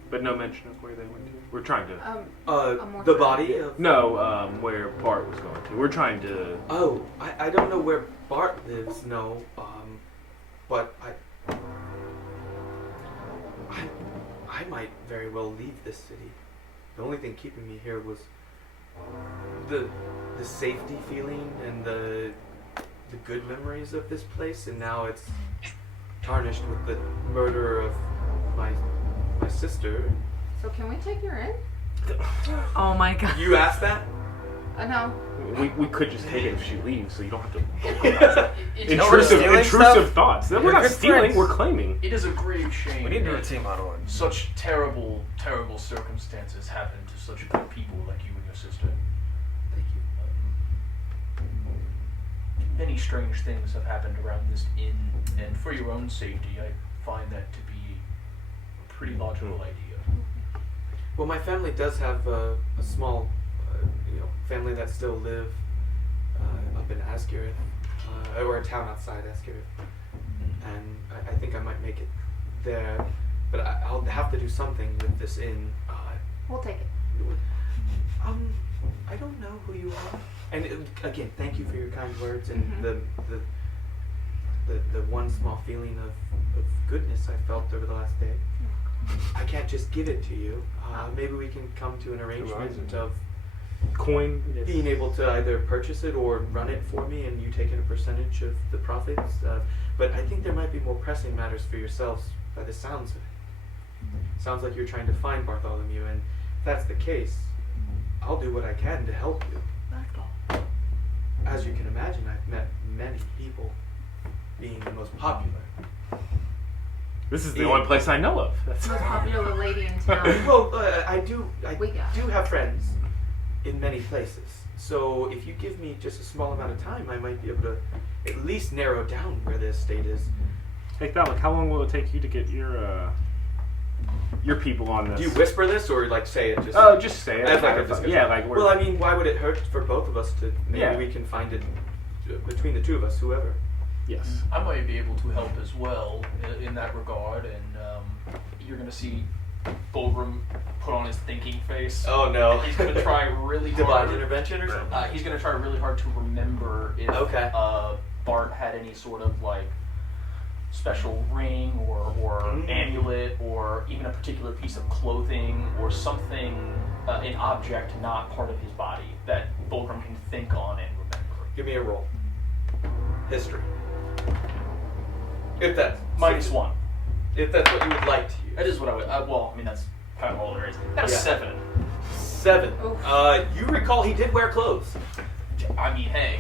But no mention of where they went to. We're trying to. The body of... No, where Bart was going to. We're trying to. Oh, I don't know where Bart lives, no. But I might very well leave this city. The only thing keeping me here was the safety feeling and the good memories of this place, and now it's tarnished with the murder of my sister. So can we take her in? Oh my god. You asked that? No. We could just take it if she leaves, so you don't have to. Intrusive Intrusive thoughts. We're not good stealing. friends. We're claiming. It is a grave shame. We need to do a that team model. Such terrible, terrible circumstances happen to such good people like you and your sister. Thank you. Many strange things have happened around this inn, and for your own safety, I find that to be a pretty logical idea. Well, my family does have a small, family that still live up in Askerith, or a town outside Askerith, and I think I might make it there, but I'll have to do something with this inn. We'll take it. I don't know who you are, and again, thank you for your kind words and the one small feeling of goodness I felt over the last day. I can't just give it to you. Maybe we can come to an arrangement of Coin. being able to either purchase it or run it for me, and you taking a percentage of the profits. But I think there might be more pressing matters for yourselves by the sounds of it. Sounds like you're trying to find Bartholomew, and if that's the case, I'll do what I can to help you. As you can imagine, I've met many people, being the most popular. This is the only place I know of. That's Most popular lady in town. Well, I do We got it. have friends in many places. So if you give me just a small amount of time, I might be able to at least narrow down where the estate is. Hey, Thalik, how long will it take you to get your people on this? Do you whisper this or like say it just? Oh, just say it. As like a discussion? Yeah, like we're. Well, I mean, why would it hurt for both of us to? Maybe we can find it between the two of us, whoever. Yes. I might be able to help as well in that regard, and you're going to see Bulgrim put on his thinking face. Oh no! He's going to try really Divine hard. intervention or something. He's going to try really hard to remember if Bart had any sort of like special ring or amulet or even a particular piece of clothing or something, an object not part of his body that Bulgrim can think on and remember. Give me a roll. History. If that's -1. If that's what you would like to use. That is what I would. Well, I mean that's kind of all there is. That's 7. 7. You recall he did wear clothes. I mean, hey.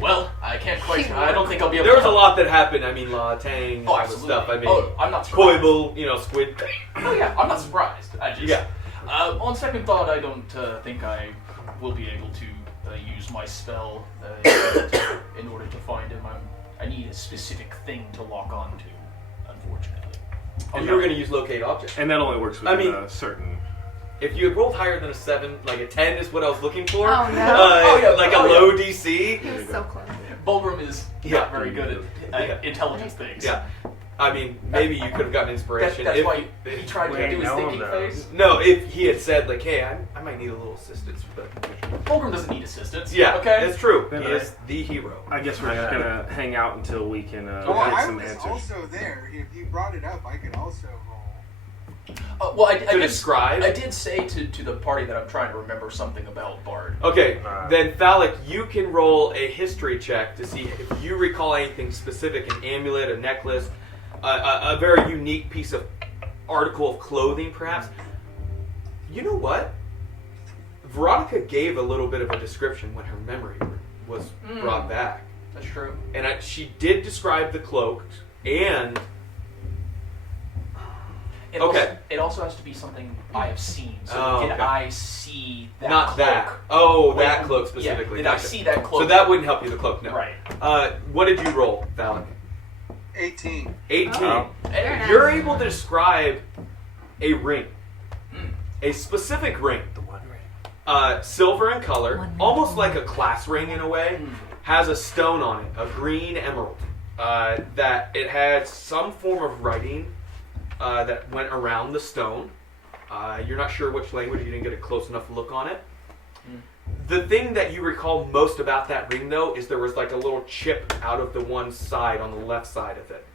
Well, I can't quite. I don't think I'll be able. There was to a lot that happened. I mean, Tang, all the absolutely. stuff. I mean, I'm not surprised. Koibel, Squid. Oh yeah, I'm not surprised. I just. On second thought, I don't think I will be able to use my spell in order to find him. I need a specific thing to lock on to, unfortunately. And you were going to use locate object. And that only works with a certain. If you had rolled higher than a 7, like a 10 is what I was looking for. Oh no! Like a low DC. He was so close. Bulgrim is not very good at intelligence things. Yeah. I mean, maybe you could have gotten inspiration. That's if why he tried to do his thinking face. No, if he had said, like, hey, I might need a little assistance for that. Bulgrim doesn't need assistance. Yeah, okay? it's true. Then He is the hero. I guess we're just gonna hang out until we can Well, get I some was answers. also there. If you brought it up, I could also roll. Well, I To did describe? I did say to the party that I'm trying to remember something about Bard. Okay, then Thalik, you can roll a history check to see if you recall anything specific, an amulet, a necklace, a very unique piece of article of clothing, perhaps. You know what? Veronica gave a little bit of a description when her memory was brought back. That's true. And she did describe the cloak, and... It also has to be something I have seen. So I see that Not cloak? that. Oh, that cloak specifically. Yeah, did I see that cloak? So that wouldn't help you, the cloak, no. Right. What did you roll, Thalik? 18. 18. Oh. Very nice. You're able to describe a ring. A specific ring. The one ring. Silver in color, almost like a class ring in a way. Has a stone on it, a green emerald. That it had some form of writing that went around the stone. You're not sure which language, you didn't get a close enough look on it. The thing that you recall most about that ring, though, is there was like a little chip out of the one side on the left side of it.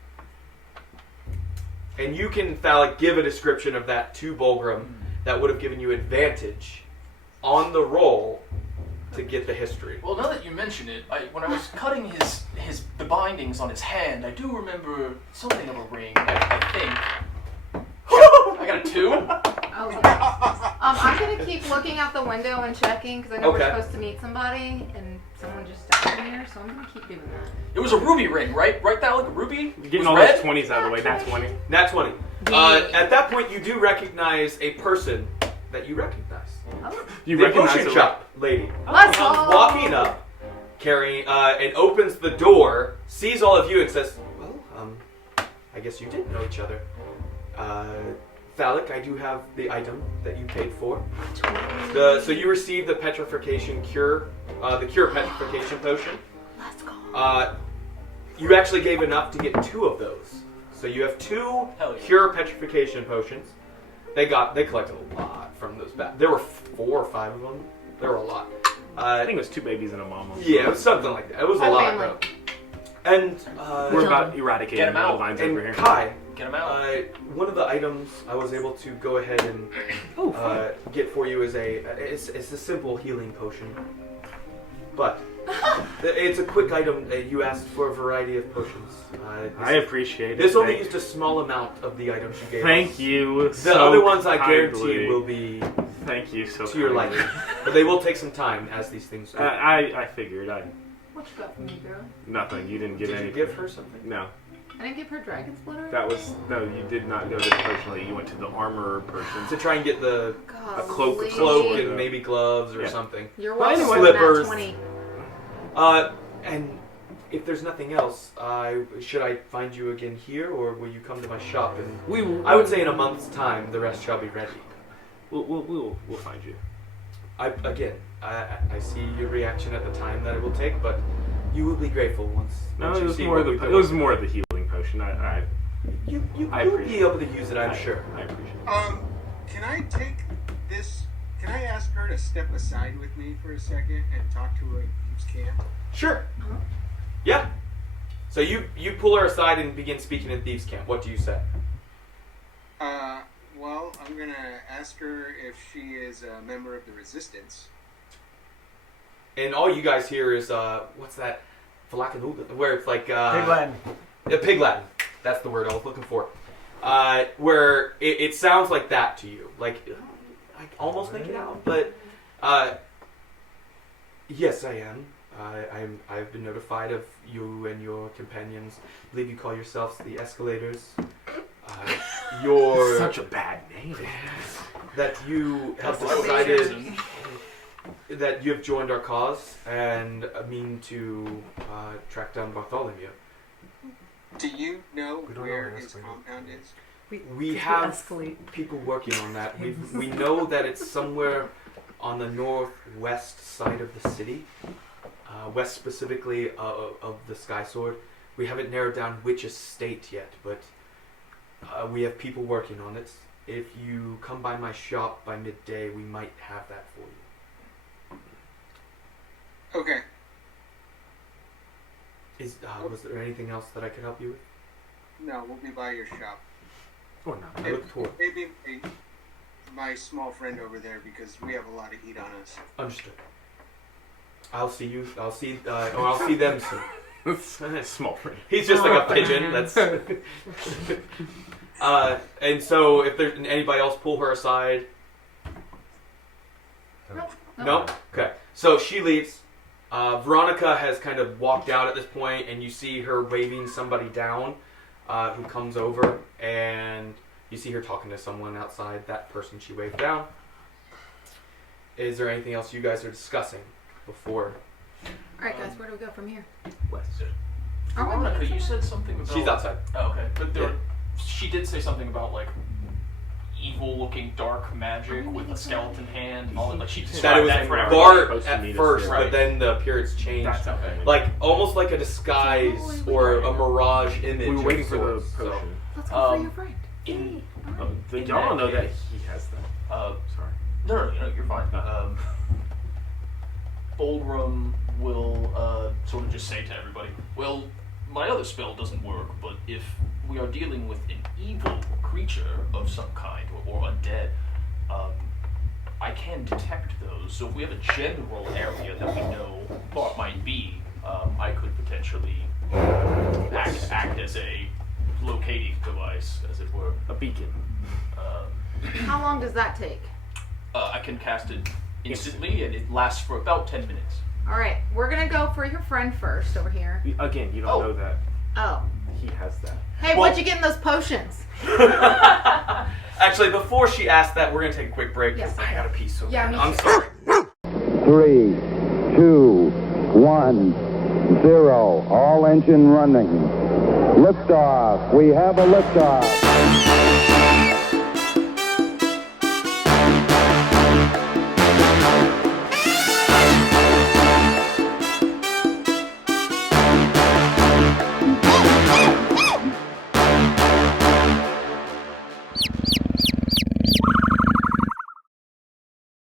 And you can, Phallic, give a description of that to Bulgrim that would have given you advantage on the roll to get the history. Well, now that you mention it, when I was cutting the bindings on his hand, I do remember something of a ring. I think. I got a 2. Oh, yeah. I'm gonna keep looking out the window and checking because I know we're supposed to meet somebody, and someone just died here, so I'm gonna keep doing that. It was a ruby ring, right? Right, that like a ruby? You're getting all those 20s out of the way. Nat 20. Nat 20. At that point, you do recognize a person that you recognize. Oh. You the recognize potion the shop lady. Let's Comes go. walking up, carrying, and opens the door, sees all of you, and says, "Well, I guess you did know each other. Phallic, I do have the item that you paid for. So you received the petrification cure, the cure petrification potion. Let's go. You actually gave enough to get 2 of those. So you have 2 cure petrification potions. They collected a lot from those back. There were 4 or 5 of them. There were a lot. I think it was 2 babies and a mama. Yeah, it was something like that. It was a lot, bro. And we're about eradicating the lines and over here. Kai, Get him out. one of the items I was able to go ahead and get for you is it's a simple healing potion, but it's a quick item. You asked for a variety of potions. I appreciate it. This only used a small amount of the items you gave. Thank you. The other ones I guarantee will be. Thank you so to your liking, but they will take some time as these things. I figured. What you got for me, girl? Nothing. You didn't give anything. Did you give her something? No. I didn't give her dragon splitter. No. You did not go to personally. You went to the armorer person to try and get a cloak and maybe gloves or something. You're welcome. Slippers. 20. And if there's nothing else, should I find you again here, or will you come to my shop? And I would say in a month's time, the rest shall be ready. We'll find you. I see your reaction at the time that it will take, but you will be grateful once It you was see more what the we've been it was working more on. of the healing potion. You I will appreciate be able to use it, I'm sure. I appreciate it. Can I take this? Can I ask her to step aside with me for a second and talk to her in Thieves' Camp? Sure. Yeah. So you pull her aside and begin speaking in Thieves' Camp. What do you say? Well, I'm gonna ask her if she is a member of the Resistance. And all you guys hear is, what's that? Where it's like... Pig Latin. Pig Latin. That's the word I was looking for. Where it sounds like that to you. Like, I almost make it out, but... yes, I am. I've been notified of you and your companions. I believe you call yourselves the Escalators. You're... Such a bad name. That you have decided... that you have joined our cause and mean to track down Bartholomew. Do you know where his compound is? We have people working on that. We know that it's somewhere on the northwest side of the city, west specifically of the Sky Sword. We haven't narrowed down which estate yet, but we have people working on it. If you come by my shop by midday, we might have that for you. Okay. Was there anything else that I could help you with? No, we'll be by your shop. Or not? I look forward. Maybe my small friend over there because we have a lot of heat on us. Understood. I'll see you. I'll see them soon. Small friend. He's just like a pigeon. That's. And so, if there's anybody else, pull her aside. No. Okay. So she leaves. Veronica has kind of walked out at this point, and you see her waving somebody down, who comes over, and you see her talking to someone outside. That person she waved down. Is there anything else you guys are discussing before? All right, guys, where do we go from here? West. Veronica, you said something about... She's outside. Oh, okay. But she did say something about, like, evil-looking dark magic with a skeleton hand and all that. Like, she described that for Bart everybody. at first, but then the appearance changed. That's okay. Like, almost like a disguise or a mirage image. We were waiting for the sorts, potion. Let's go for your friend. Y'all know that he has that. Sorry. No, you're fine. Boldrum will sort of just say to everybody, we'll my other spell doesn't work, but if we are dealing with an evil creature of some kind or undead, I can detect those. So if we have a general area that we know Bart might be, I could potentially act as a locating device, as it were. A beacon. How long does that take? I can cast it instantly, and it lasts for about 10 minutes. All right, we're gonna go for your friend first over here. Again, you don't know that. Oh. He has that. Hey, what'd you get in those potions? Actually, before she asked that, we're gonna take a quick break because Yes. I got a piece. So Yeah, me I'm too. sorry. 3, 2, 1, 0. All engine running. Liftoff. We have a liftoff.